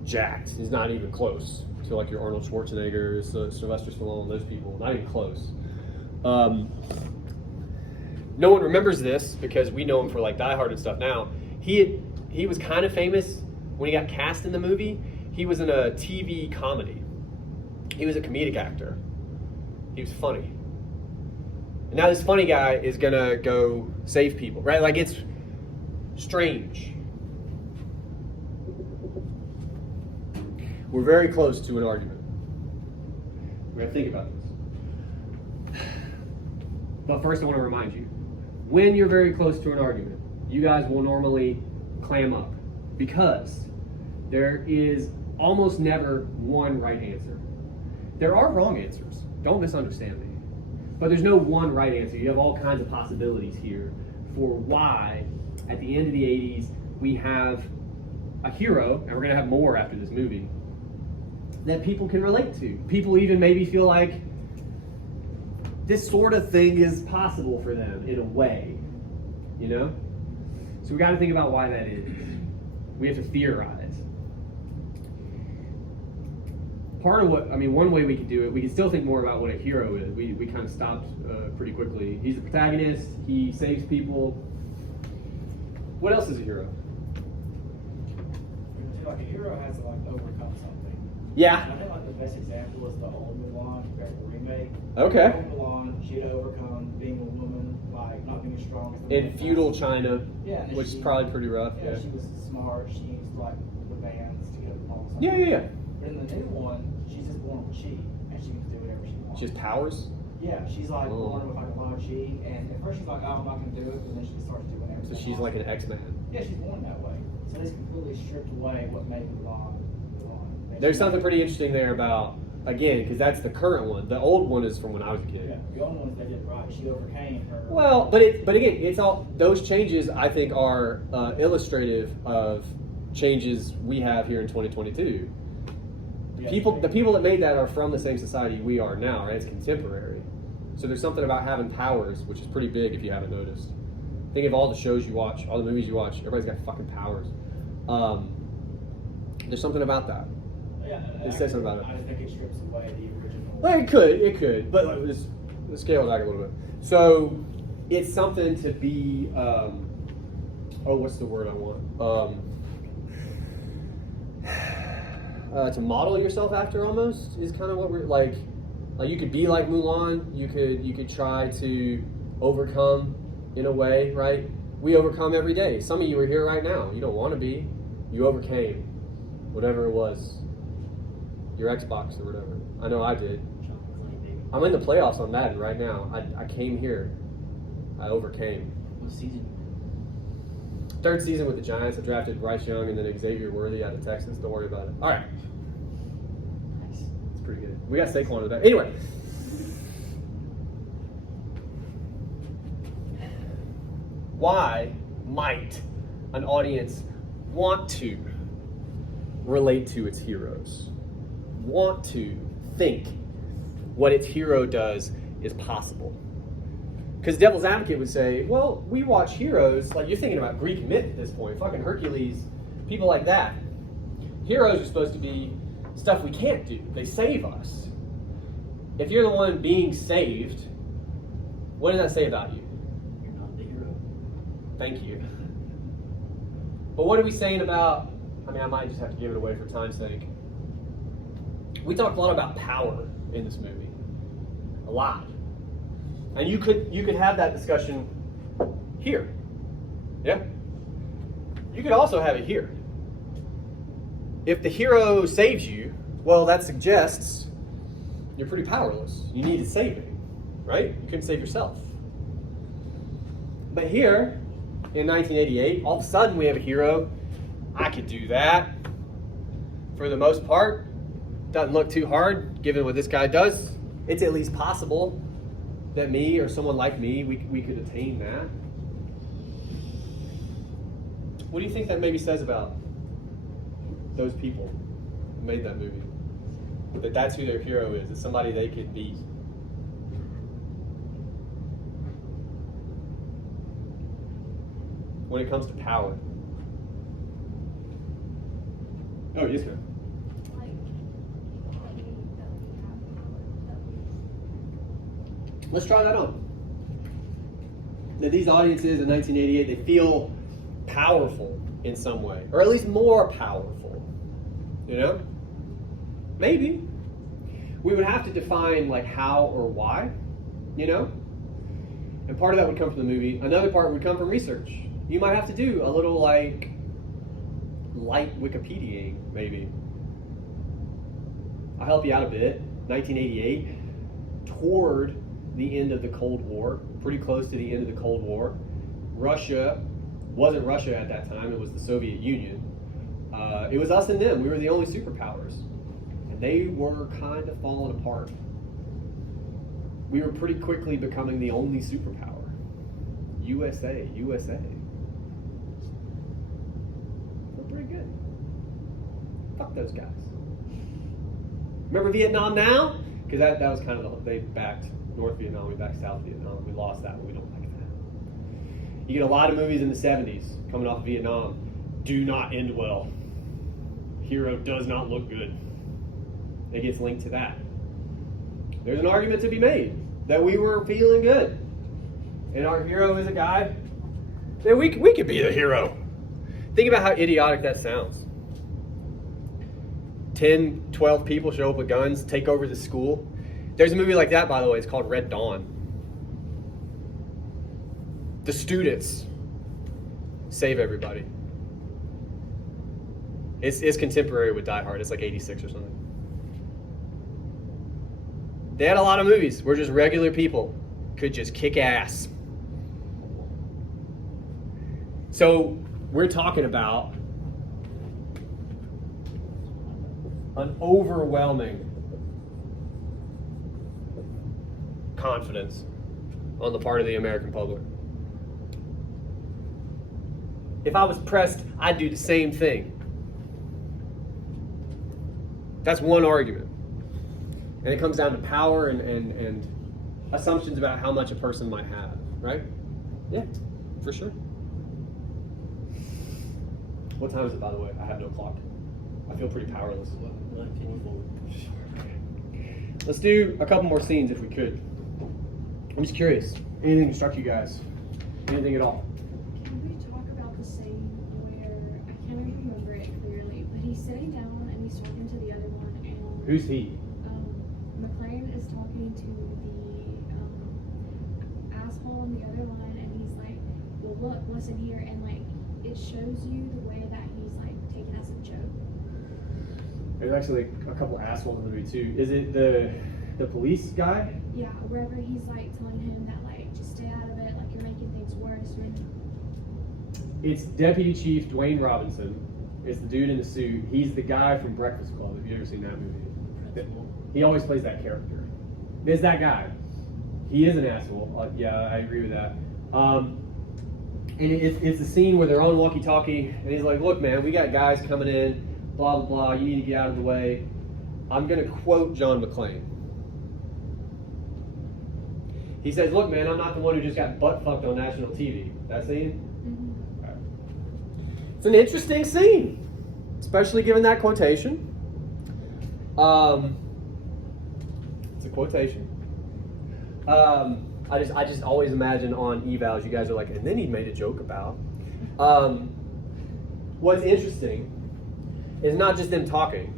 jacked. He's not even close to like your Arnold Schwarzenegger, Sylvester Stallone, those people. Not even close. No one remembers this because we know him for like Die Hard and stuff now. He was kind of famous when he got cast in the movie. He was in a TV comedy. He was a comedic actor. He was funny. And now this funny guy is gonna go save people, right? Like, it's strange. We're very close to an argument. We gotta think about this. But first I want to remind you, when you're very close to an argument, you guys will normally clam up because there is almost never one right answer. There are wrong answers. Don't misunderstand me. But there's no one right answer. You have all kinds of possibilities here for why, at the end of the 80s, we have a hero, and we're going to have more after this movie, that people can relate to. People even maybe feel like this sort of thing is possible for them in a way, you know? So we got to think about why that is. We have to theorize. Part of one way we could do it, we can still think more about what a hero is. We kind of stopped pretty quickly. He's the protagonist, he saves people. What else is a hero? Like a hero has to like overcome something. Yeah. I think like the best example is the old Mulan compared to the remake. Okay. The old Mulan, she had to overcome being a woman, like not being as strong as the In man. feudal China, Yeah, and which is she- probably pretty rough. Yeah. She was smart. She used like the bands to get along. Yeah. But in the new one, she's just born with chi, and she can do whatever she wants. She has powers. Yeah, she's like Oh. born with like a lot of chi, and at first she's like, oh, I'm not gonna do it, but then she starts doing everything. So she's like an X-Man. Yeah, she's born that way. So they completely stripped away what made Mulan. There's something pretty interesting there about, again, because that's the current one. The old one is from when I was a kid. Yeah, the old ones they did right. She overcame her. Well, but again, it's all those changes. I think are illustrative of changes we have here in 2022. Yeah, The people that made that are from the same society we are now, right? It's contemporary. So there's something about having powers, which is pretty big if you haven't noticed. Think of all the shows you watch, all the movies you watch. Everybody's got fucking powers. There's something about that. Yeah, It says something about it. I just think it strips away the original. Well, it could, but let's scale it back a little bit. So it's something to be. What's the word I want? To model yourself after, almost, is kind of what we're like. You could be like Mulan. You could try to overcome in a way, right? We overcome every day. Some of you are here right now. You don't want to be. You overcame whatever it was. Your Xbox or whatever. I know I did. I'm in the playoffs on Madden right now. I came here. I overcame. What season? Third season with the Giants. I drafted Bryce Young and then Xavier Worthy out of Texas. Don't worry about it. All right. Nice. It's pretty good. We got Saquon in the back. Anyway. Why might an audience want to relate to its heroes? Want to think what its hero does is possible? Because Devil's Advocate would say, well, we watch heroes, like you're thinking about Greek myth at this point, fucking Hercules, people like that. Heroes are supposed to be stuff we can't do. They save us. If you're the one being saved, what does that say about you? You're not the hero. Thank you. But what are we saying about, I might just have to give it away for time's sake. We talked a lot about power in this movie. A lot. And you could have that discussion here. Yeah? You could also have it here. If the hero saves you, well, that suggests you're pretty powerless. You need saving, right? You couldn't save yourself. But here, in 1988, all of a sudden we have a hero. I could do that. For the most part, doesn't look too hard, given what this guy does. It's at least possible that me or someone like me, we could attain that. What do you think that maybe says about those people who made that movie? That's who their hero is. It's somebody they could beat. When it comes to power. Oh, yes, ma'am. Like, that we have power, that we Let's try that on. That these audiences in 1988, they feel powerful in some way, or at least more powerful. You know? Maybe. We would have to define like how or why, you know? And part of that would come from the movie. Another part would come from research. You might have to do a little like light Wikipediaing, maybe. I'll help you out a bit. 1988, toward the end of the Cold War, pretty close to the end of the Cold War. Russia wasn't Russia at that time, it was the Soviet Union. It was us and them. We were the only superpowers. And they were kind of falling apart. We were pretty quickly becoming the only superpower. USA. We're pretty good. Fuck those guys. Remember Vietnam now? Because that was kind of they backed North Vietnam, we backed South Vietnam. We lost that, but we don't like that. You get a lot of movies in the 70s coming off of Vietnam. Do not end well. Hero does not look good. It gets linked to that. There's an argument to be made that we were feeling good. And our hero is a guy that we could be the hero. Think about how idiotic that sounds. 10, 12 people show up with guns, take over the school. There's a movie like that, by the way. It's called Red Dawn. The students save everybody. It's contemporary with Die Hard. It's like 86 or something. They had a lot of movies where just regular people could just kick ass. So we're talking about an overwhelming confidence on the part of the American public. If I was pressed, I'd do the same thing. That's one argument. And it comes down to power and assumptions about how much a person might have, right? Yeah, for sure. What time is it, by the way? I have no clock. I feel pretty powerless. 154. Let's do a couple more scenes if we could. I'm just curious. Anything that struck you guys? Anything at all? Can we talk about the scene where, I can't even remember it clearly, but he's sitting down and he's talking to the other one, and Who's he? McLaren is talking to the asshole on the other line, and he's like, well, look, listen here, and like, it shows you the way that he's like taken as a joke. There's actually a couple assholes in the movie too. Is it the police guy? Yeah, wherever he's like telling him that like, just stay out of it, like you're making things worse. It's Deputy Chief Dwayne Robinson. It's the dude in the suit. He's the guy from Breakfast Club. Have you ever seen that movie? He always plays that character. It's that guy. He is an asshole. Yeah, I agree with that. And it's the scene where they're on walkie-talkie, and he's like, look, man, we got guys coming in, blah, blah, blah. You need to get out of the way. I'm going to quote John McClane. He says, look, man, I'm not the one who just got butt-fucked on national TV. That scene? Mm-hmm. Okay. It's an interesting scene, especially given that quotation. It's a quotation. I just always imagine on evals, you guys are like, and then he made a joke about. What's interesting is not just them talking.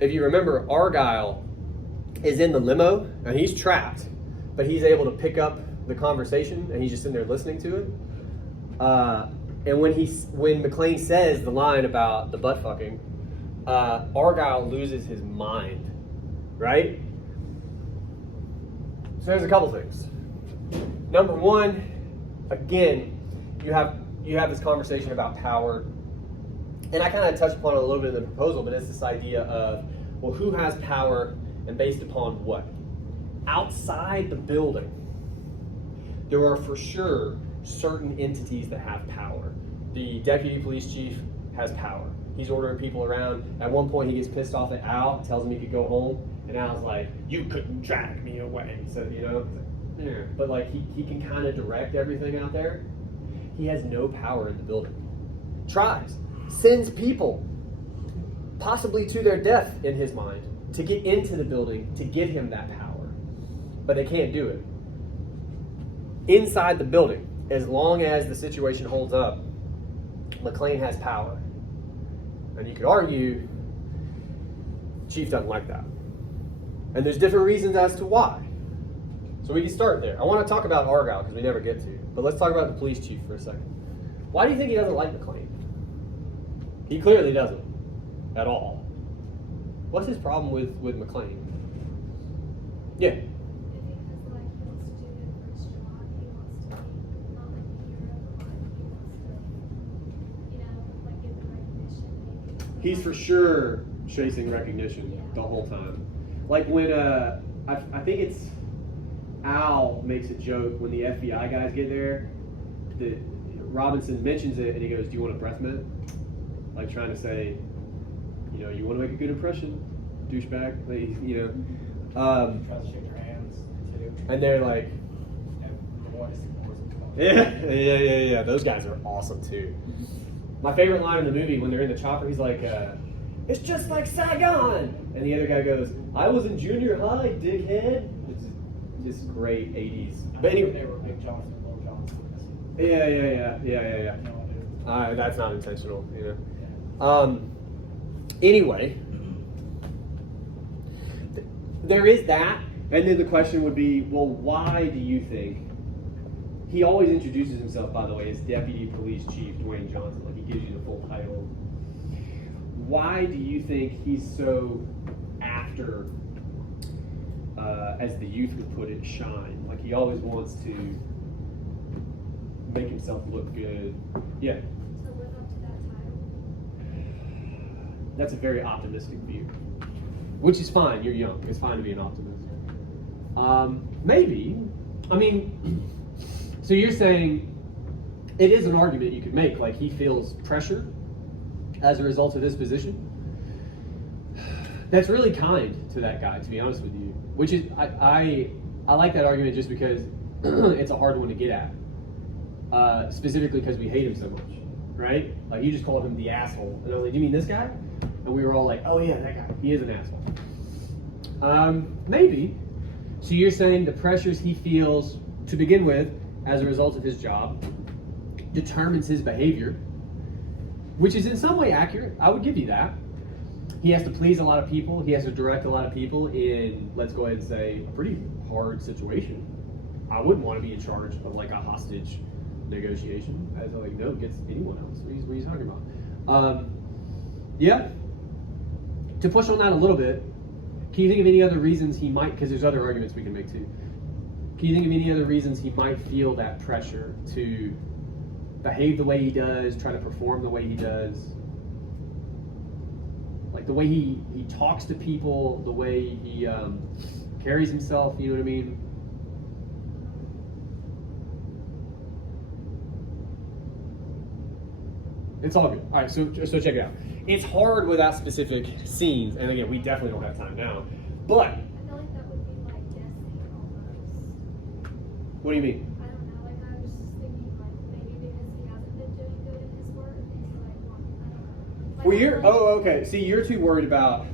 if you remember, Argyle is in the limo and he's trapped, but he's able to pick up the conversation and he's just sitting there listening to it. And when McClane says the line about the butt fucking, Argyle loses his mind, right? So there's a couple things. Number one, again, you have this conversation about power, and I kind of touched upon it a little bit in the proposal, but it's this idea of, well, who has power and based upon what? Outside the building, there are for sure certain entities that have power. The deputy police chief has power. He's ordering people around. At one point, he gets pissed off at Al, tells him he could go home, and Al's like, "You couldn't drag me away." So, yeah. But like he can kind of direct everything out there. He has no power in the building. Tries, sends people, possibly to their death in his mind, to get into the building to give him that power, but they can't do it. Inside the building, as long as the situation holds up, McClane has power. And you could argue Chief doesn't like that. And there's different reasons as to why. So we can start there. I want to talk about Argyle because we never get to. But let's talk about the police chief for a second. Why do you think he doesn't like McClane? He clearly doesn't. At all. What's his problem with McClane? Yeah. Because like he wants to do it for his job, he wants to be not like a hero, but like he wants to, like get the recognition. Maybe. He's for sure chasing recognition the whole time. Like when I think it's Al makes a joke when the FBI guys get there. Robinson mentions it and he goes, "Do you want a breath mint?" Like trying to say, you want to make a good impression, douchebag. Like, Tries to shake your hands too. and they're like, And the voice. yeah. Those guys are awesome too. My favorite line in the movie when they're in the chopper, he's like, "It's just like Saigon," and the other guy goes, "I was in junior high, dickhead." It's just great 80s. But anyway, They were Big Johnson, Little Johnson. yeah. No, dude. That's not intentional, Yeah. Anyway, there is that, and then the question would be, well, why do you think he always introduces himself, by the way, as Deputy Police Chief Dwayne Johnson, like he gives you the full title. Why do you think he's so after, as the youth would put it, shine? Like he always wants to make himself look good. Yeah. To live up to that title. That's a very optimistic view, which is fine. You're young. It's fine to be an optimist. Maybe. I mean, so you're saying it is an argument you could make. Like he feels pressure as a result of his position. That's really kind to that guy, to be honest with you. Which is, I like that argument just because it's a hard one to get at. Specifically because we hate him so much, right? Like you just called him the asshole, and I was like, "Do you mean this guy?" And we were all like, "Oh yeah, that guy. He is an asshole." Maybe. So you're saying the pressures he feels to begin with, as a result of his job, determines his behavior, which is in some way accurate. I would give you that. He has to please a lot of people. He has to direct a lot of people in, let's go ahead and say, a pretty hard situation. I wouldn't want to be in charge of like a hostage negotiation. As like, no, gets anyone else. What are you talking about? Yeah. To push on that a little bit, can you think of any other reasons he might, because there's other arguments we can make too. Can you think of any other reasons he might feel that pressure to behave the way he does, try to perform the way he does? Like the way he talks to people, the way he carries himself, you know what I mean? It's all good. All right, so check it out. It's hard without specific scenes, and again, we definitely don't have time now. But I feel like that would be like guessing almost. what do you mean? I don't know, like I was just thinking like maybe because he hasn't been doing good in his work, he's like, I don't know. Like, Well, I you're feel like- okay. See, you're too worried about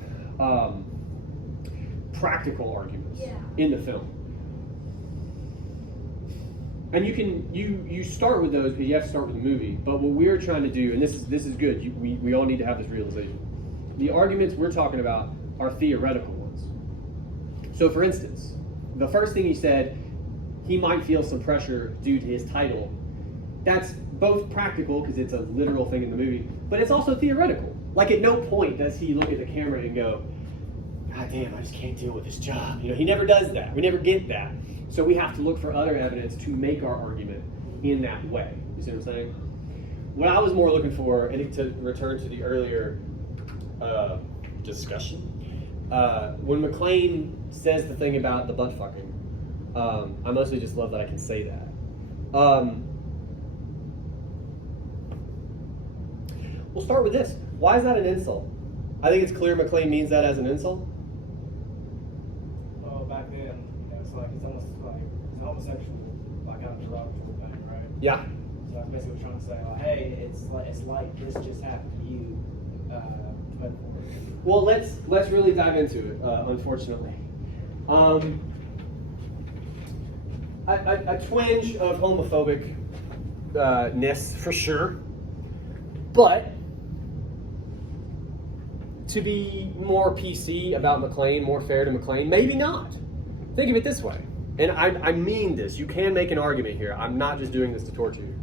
practical arguments Yeah. in the film, and you start with those, but you have to start with the movie. But what we're trying to do, and this is good. We all need to have this realization. The arguments we're talking about are theoretical ones. So for instance, the first thing he said, he might feel some pressure due to his title. That's both practical, because it's a literal thing in the movie, but it's also theoretical. Like, at no point does he look at the camera and go, God damn, I just can't deal with this job. You know, he never does that. We never get that. So we have to look for other evidence to make our argument in that way. You see what I'm saying? What I was more looking for, and to return to the earlier discussion, when McClane says the thing about the butt fucking, I mostly just love that I can say that. We'll start with this. Why is that an insult? I think it's clear McClane means that as an insult. Well, back then, you know, it's like it's almost like it's a homosexual, like kind of derogatory thing, right? Yeah. So that's basically what trying to say, like, hey, it's like this just happened to you, metaphorically. Well, let's really dive into it. Unfortunately, a twinge of homophobic ness for sure, but to be more PC about McClane, more fair to McClane, maybe not. Think of it this way, and I mean this. You can make an argument here. I'm not just doing this to torture you.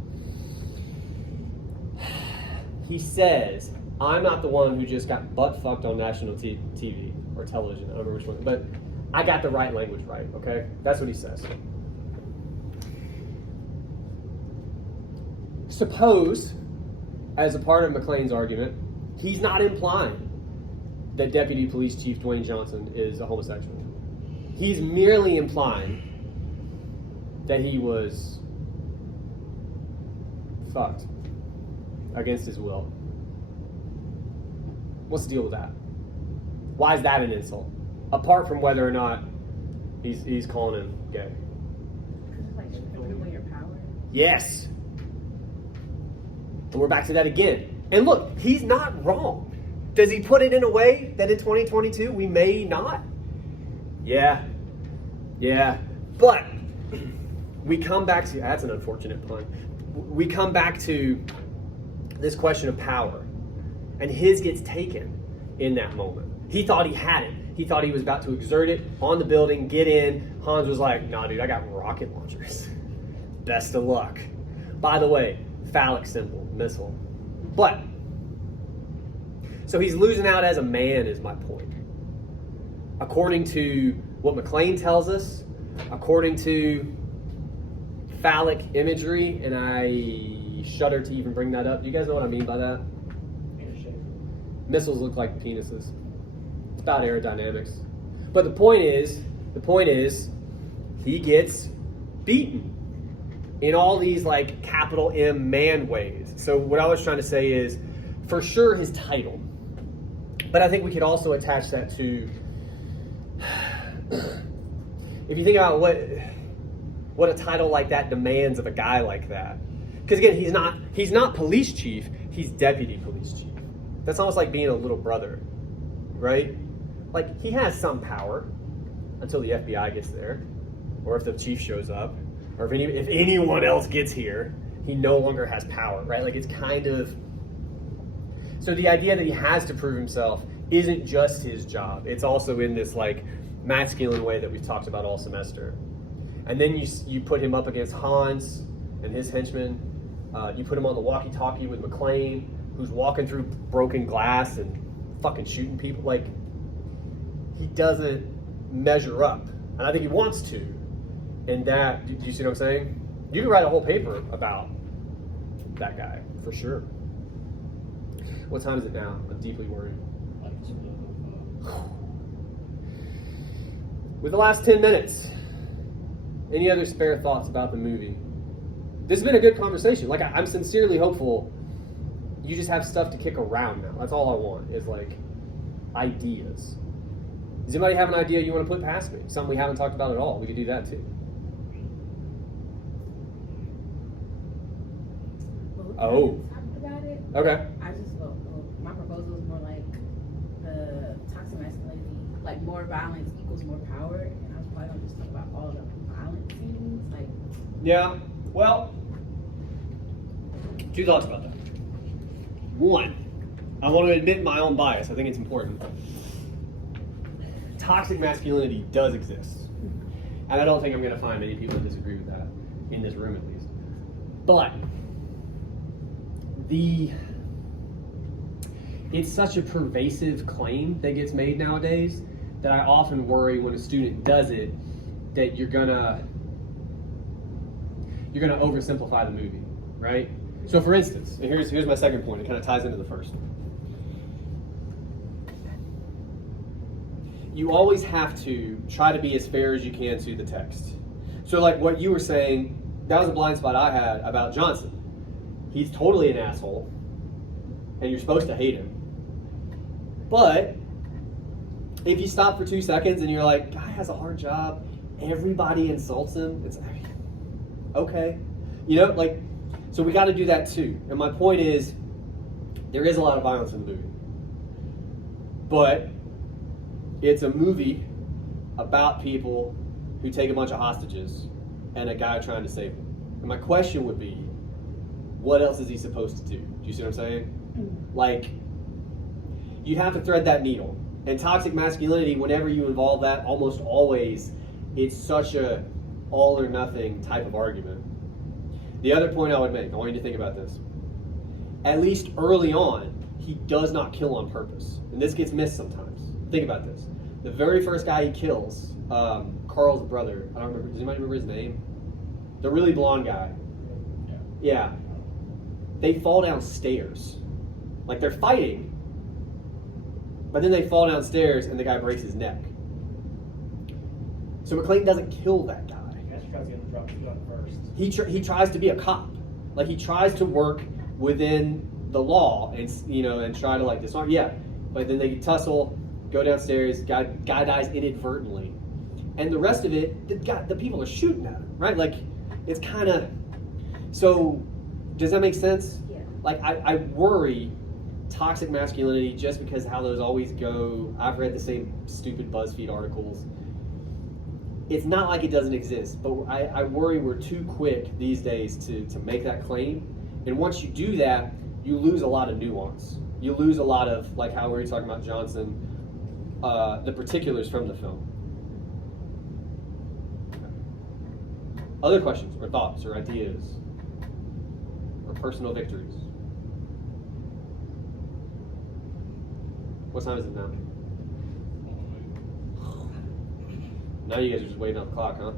He says, I'm not the one who just got butt fucked on national TV or television. I don't remember which one, but I got the right language right, okay? That's what he says. Suppose, as a part of McClane's argument, he's not implying that Deputy Police Chief Dwayne Johnson is a homosexual. He's merely implying that he was fucked against his will. What's the deal with that? Why is that an insult? Apart from whether or not he's calling him gay. Because it's like stripping away your power. Yes. And we're back to that again. And look, he's not wrong. Does he put it in a way that in 2022 we may not? Yeah. But we come back to, that's an unfortunate pun. We come back to this question of power. And his gets taken in that moment. He thought he had it. He thought he was about to exert it on the building, get in. Hans was like, nah, dude, I got rocket launchers. Best of luck. By the way, phallic symbol, missile. But, so he's losing out as a man is my point. According to what McClane tells us, according to phallic imagery, and I shudder to even bring that up. Do you guys know what I mean by that? Missiles look like penises. It's about aerodynamics. But the point is, he gets beaten in all these like capital M man ways. So what I was trying to say is, for sure his title. But I think we could also attach that to, if you think about what a title like that demands of a guy like that. Because again, he's not police chief, he's deputy police chief. That's almost like being a little brother, right? Like, he has some power until the FBI gets there, or if the chief shows up, or if anyone else gets here, he no longer has power, right? Like, it's kind of... So the idea that he has to prove himself isn't just his job. It's also in this, like, masculine way that we've talked about all semester. And then you put him up against Hans and his henchmen. You put him on the walkie-talkie with McClane, who's walking through broken glass and fucking shooting people. Like, he doesn't measure up. And I think he wants to. And that, do you see what I'm saying? You can write a whole paper about that guy, for sure. What time is it now? I'm deeply worried. With the last 10 minutes, any other spare thoughts about the movie? This has been a good conversation. Like, I'm sincerely hopeful you just have stuff to kick around now. That's all I want, is like ideas. Does anybody have an idea you want to put past me? Something we haven't talked about at all. We could do that too. Oh. Talked about it. Okay. I just felt my proposal is more like the toxic masculinity, like more violence equals more power, and I was probably gonna just talk about all the violent scenes, like. Yeah. Well, two thoughts about that. One, I want to admit my own bias. I think it's important. toxic masculinity does exist. And I don't think I'm going to find many people that disagree with that, in this room at least. But it's such a pervasive claim that gets made nowadays that I often worry when a student does it that you're gonna oversimplify the movie, right? So for instance, and here's my second point, it kind of ties into the first. You always have to try to be as fair as you can to the text. So like what you were saying, that was a blind spot I had about Johnson. He's totally an asshole, and you're supposed to hate him. But if you stop for 2 seconds and you're like, guy has a hard job, everybody insults him, it's okay. You know, like, so we got to do that too. And my point is, there is a lot of violence in the movie. But it's a movie about people who take a bunch of hostages and a guy trying to save them. And my question would be, what else is he supposed to do? Do you see what I'm saying? Like, you have to thread that needle. And toxic masculinity, whenever you involve that, almost always, it's such a all or nothing type of argument. The other point I would make, I want you to think about this. At least early on, he does not kill on purpose. And this gets missed sometimes. Think about this. The very first guy he kills, Carl's brother, I don't remember, does anybody remember his name? The really blonde guy. Yeah. They fall down stairs. Like they're fighting, but then they fall downstairs and the guy breaks his neck. So McClane doesn't kill that guy. That's because he dropped his gun first. He tries to be a cop. Like he tries to work within the law and and try to like disarm. Yeah, but then they tussle, go downstairs. Guy dies inadvertently, and the rest of it, the people are shooting at him, right? Like it's kind of. So, does that make sense? Yeah. Like I worry toxic masculinity just because how those always go. I've read the same stupid BuzzFeed articles. It's not like it doesn't exist, but I worry we're too quick these days to make that claim. And once you do that, you lose a lot of nuance. You lose a lot of, like how we were talking about Johnson, the particulars from the film. Other questions or thoughts or ideas or personal victories? What time is it now? Now you guys are just waiting on the clock, huh?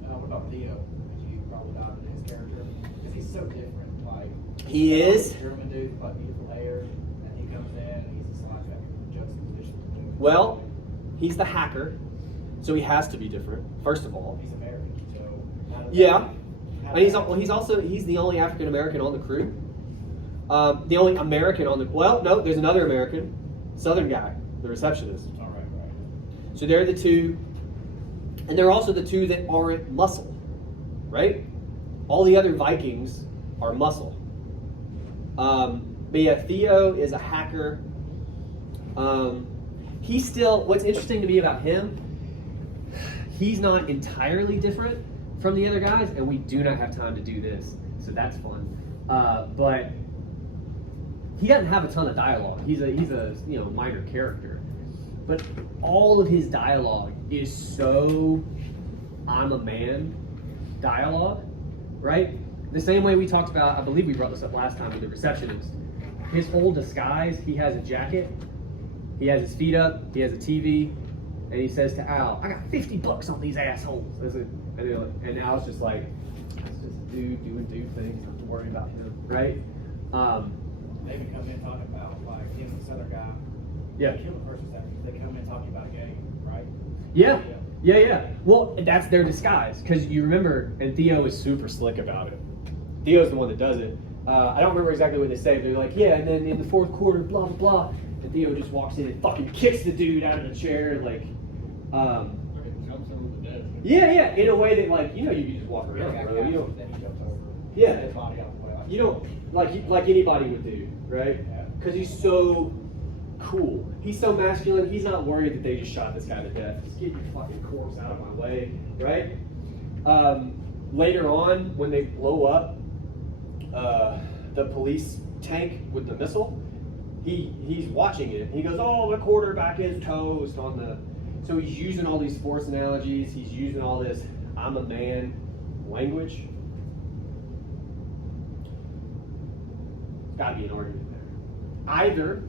What about Theo? Did you probably dive into his character? Because he's so different. Like He is. German dude with like beautiful hair, and he comes in and he's just like that juxtaposition. Well, he's the hacker, so he has to be different. First of all, He's American, so. how does yeah, that- and he's the only African American on the crew. The only American on the no, there's another American, Southern guy, the receptionist. All right. So they're the two, and they're also the two that aren't muscle, right? All the other Vikings are muscle. But yeah, Theo is a hacker. He's still, what's interesting to me about him, he's not entirely different from the other guys, and we do not have time to do this, so that's fun. But he doesn't have a ton of dialogue. He's a minor character. But all of his dialogue is so I'm a man dialogue, right? The same way we talked about, I believe we brought this up last time with the receptionist. His whole disguise, he has a jacket, he has his feet up, he has a TV, and he says to Al, I got $50 on these assholes. And Al's just like, it's just a dude doing dude things, not to worry about him, right? They even come in talking about like him and this other guy. Yeah. They kill the first second. They come in talking about a game, right? Yeah. Well, that's their disguise, because you remember, and Theo is super slick about it. Theo's the one that does it. I don't remember exactly what they say. They're like, yeah, and then in the fourth quarter, blah, blah, blah. And Theo just walks in and fucking kicks the dude out of the chair, and like, Jumps over the desk. yeah, in a way that like, you can just walk around, bro. You don't, Then he jumps over. Yeah. His body out the way. you don't like anybody would do, right? Because he's so cool. He's so masculine. He's not worried that they just shot this guy to death. Just get your fucking corpse out of my way, right? Later on, when they blow up the police tank with the missile, he's watching it. He goes, "Oh, the quarterback is toast on the." So he's using all these sports analogies. He's using all this "I'm a man" language. There's got to be an argument there. Either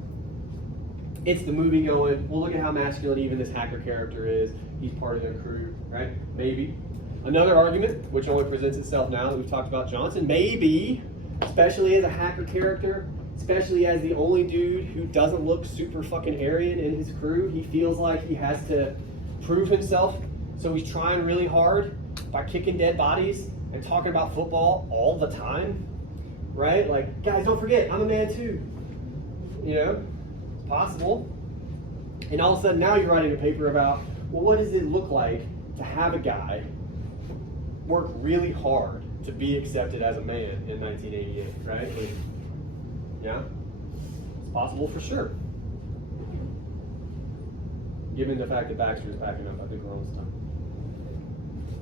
it's the movie going, well, look at how masculine even this hacker character is. He's part of their crew, right? Maybe. Another argument, which only presents itself now that we've talked about Johnson, maybe, especially as a hacker character, especially as the only dude who doesn't look super fucking Aryan in his crew, he feels like he has to prove himself. So he's trying really hard by kicking dead bodies and talking about football all the time, right? Like, guys, don't forget, I'm a man too. You know, it's possible. And all of a sudden now you're writing a paper about, well, what does it look like to have a guy work really hard to be accepted as a man in 1988, right? Like, yeah, it's possible for sure. Given the fact that Baxter is packing up, I think we're almost done.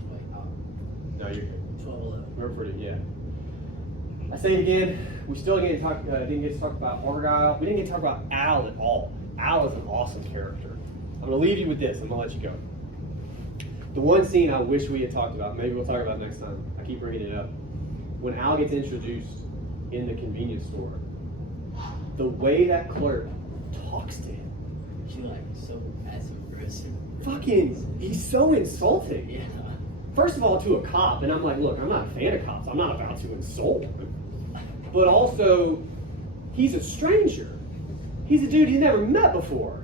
Wait, No, you're good. 12-11. We're pretty, yeah. I say it again, we still didn't get to talk about Argyle. We didn't get to talk about Al at all. Al is an awesome character. I'm going to leave you with this. I'm going to let you go. The one scene I wish we had talked about, maybe we'll talk about next time. I keep bringing it up. When Al gets introduced in the convenience store, the way that clerk talks to him, She like so passive aggressive. fucking, he's so insulting. Yeah. First of all, to a cop, and I'm like, look, I'm not a fan of cops. I'm not about to insult him. But also, he's a stranger. He's a dude he's never met before.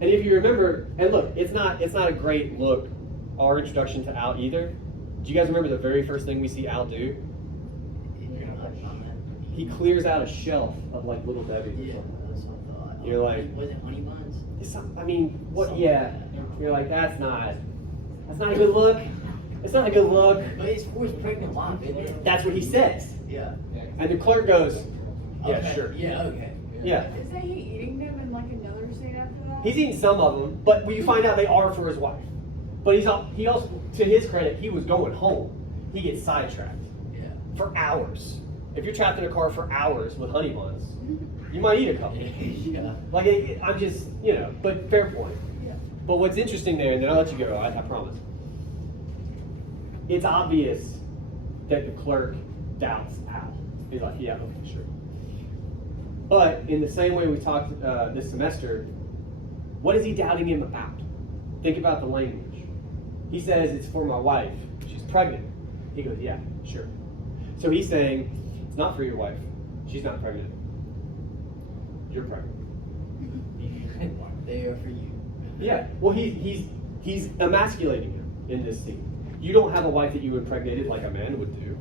And if you remember, and look, it's not a great look, our introduction to Al either. Do you guys remember the very first thing we see Al do? He clears out a shelf of like Little Debbie's or Yeah, something. that's what I thought. You're like- Was it honey buns? It's not, I mean, what? Yeah. You're like, that's not a good look. It's not a good look. But it's for his pregnant wife, isn't it? That's what he says. Yeah. And the clerk goes, yeah, Okay. sure. Yeah, okay. Yeah. Isn't he eating them in like another scene after that? He's eating some of them, but when you find out they are for his wife. But he also, to his credit, he was going home. He gets sidetracked Yeah. for hours. If you're trapped in a car for hours with honey buns, you might eat a couple. Yeah. Like, I'm just, but fair point. Yeah. But what's interesting there, and then I'll let you go, I promise. It's obvious that the clerk doubts Al. He's like, yeah, okay, sure. But in the same way we talked this semester, what is he doubting him about? Think about the language. He says, it's for my wife. She's pregnant. He goes, yeah, sure. So he's saying, it's not for your wife. She's not pregnant. You're pregnant. They are for you. Yeah. Well, he's emasculating him in this scene. You don't have a wife that you impregnated like a man would do.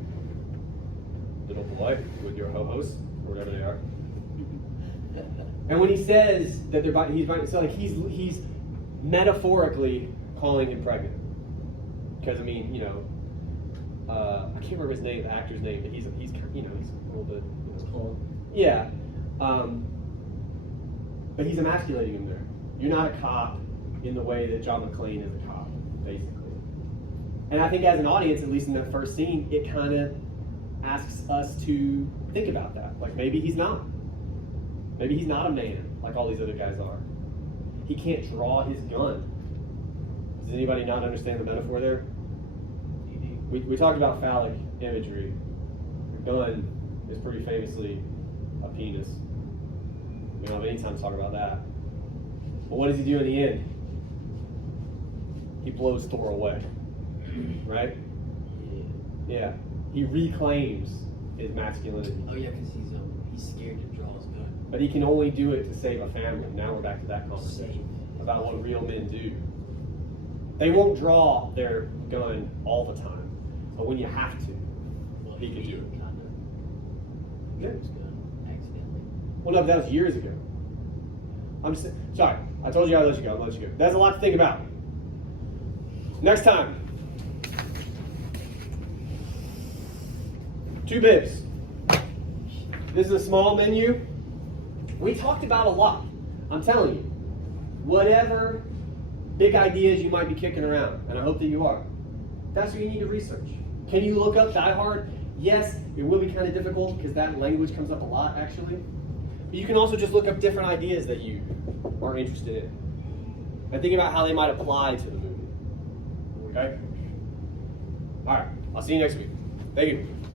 Little boy with your ho-hos or whatever they are. And when he says that he's metaphorically calling him pregnant. Because I mean, I can't remember his name, the actor's name, but he's a little bit. Yeah. But he's emasculating him there. You're not a cop in the way that John McClane is a cop, basically. And I think as an audience, at least in that first scene, it kind of asks us to think about that. Like maybe he's not. Maybe he's not a man like all these other guys are. He can't draw his gun. Does anybody not understand the metaphor there? We talked about phallic imagery. Your gun is pretty famously a penis. We don't have any time to talk about that. But what does he do in the end? He blows Thor away. Right? Yeah. He reclaims his masculinity. Oh yeah, because he's scared to draw his gun. But he can only do it to save a family. Now we're back to that conversation about what real men do. They won't draw their gun all the time, but when you have to, Well, he can do it. kind of. Yeah. His gun accidentally. Well, no, that was years ago. I'm just sorry. I told you I'd let you go. I'll let you go. That's a lot to think about. Next time. 2 bibs. This is a small menu. We talked about a lot. I'm telling you. Whatever big ideas you might be kicking around, and I hope that you are, that's what you need to research. Can you look up Die Hard? Yes, it will be kind of difficult because that language comes up a lot, actually. You can also just look up different ideas that you are interested in and think about how they might apply to the movie. Okay? All right. I'll see you next week. Thank you.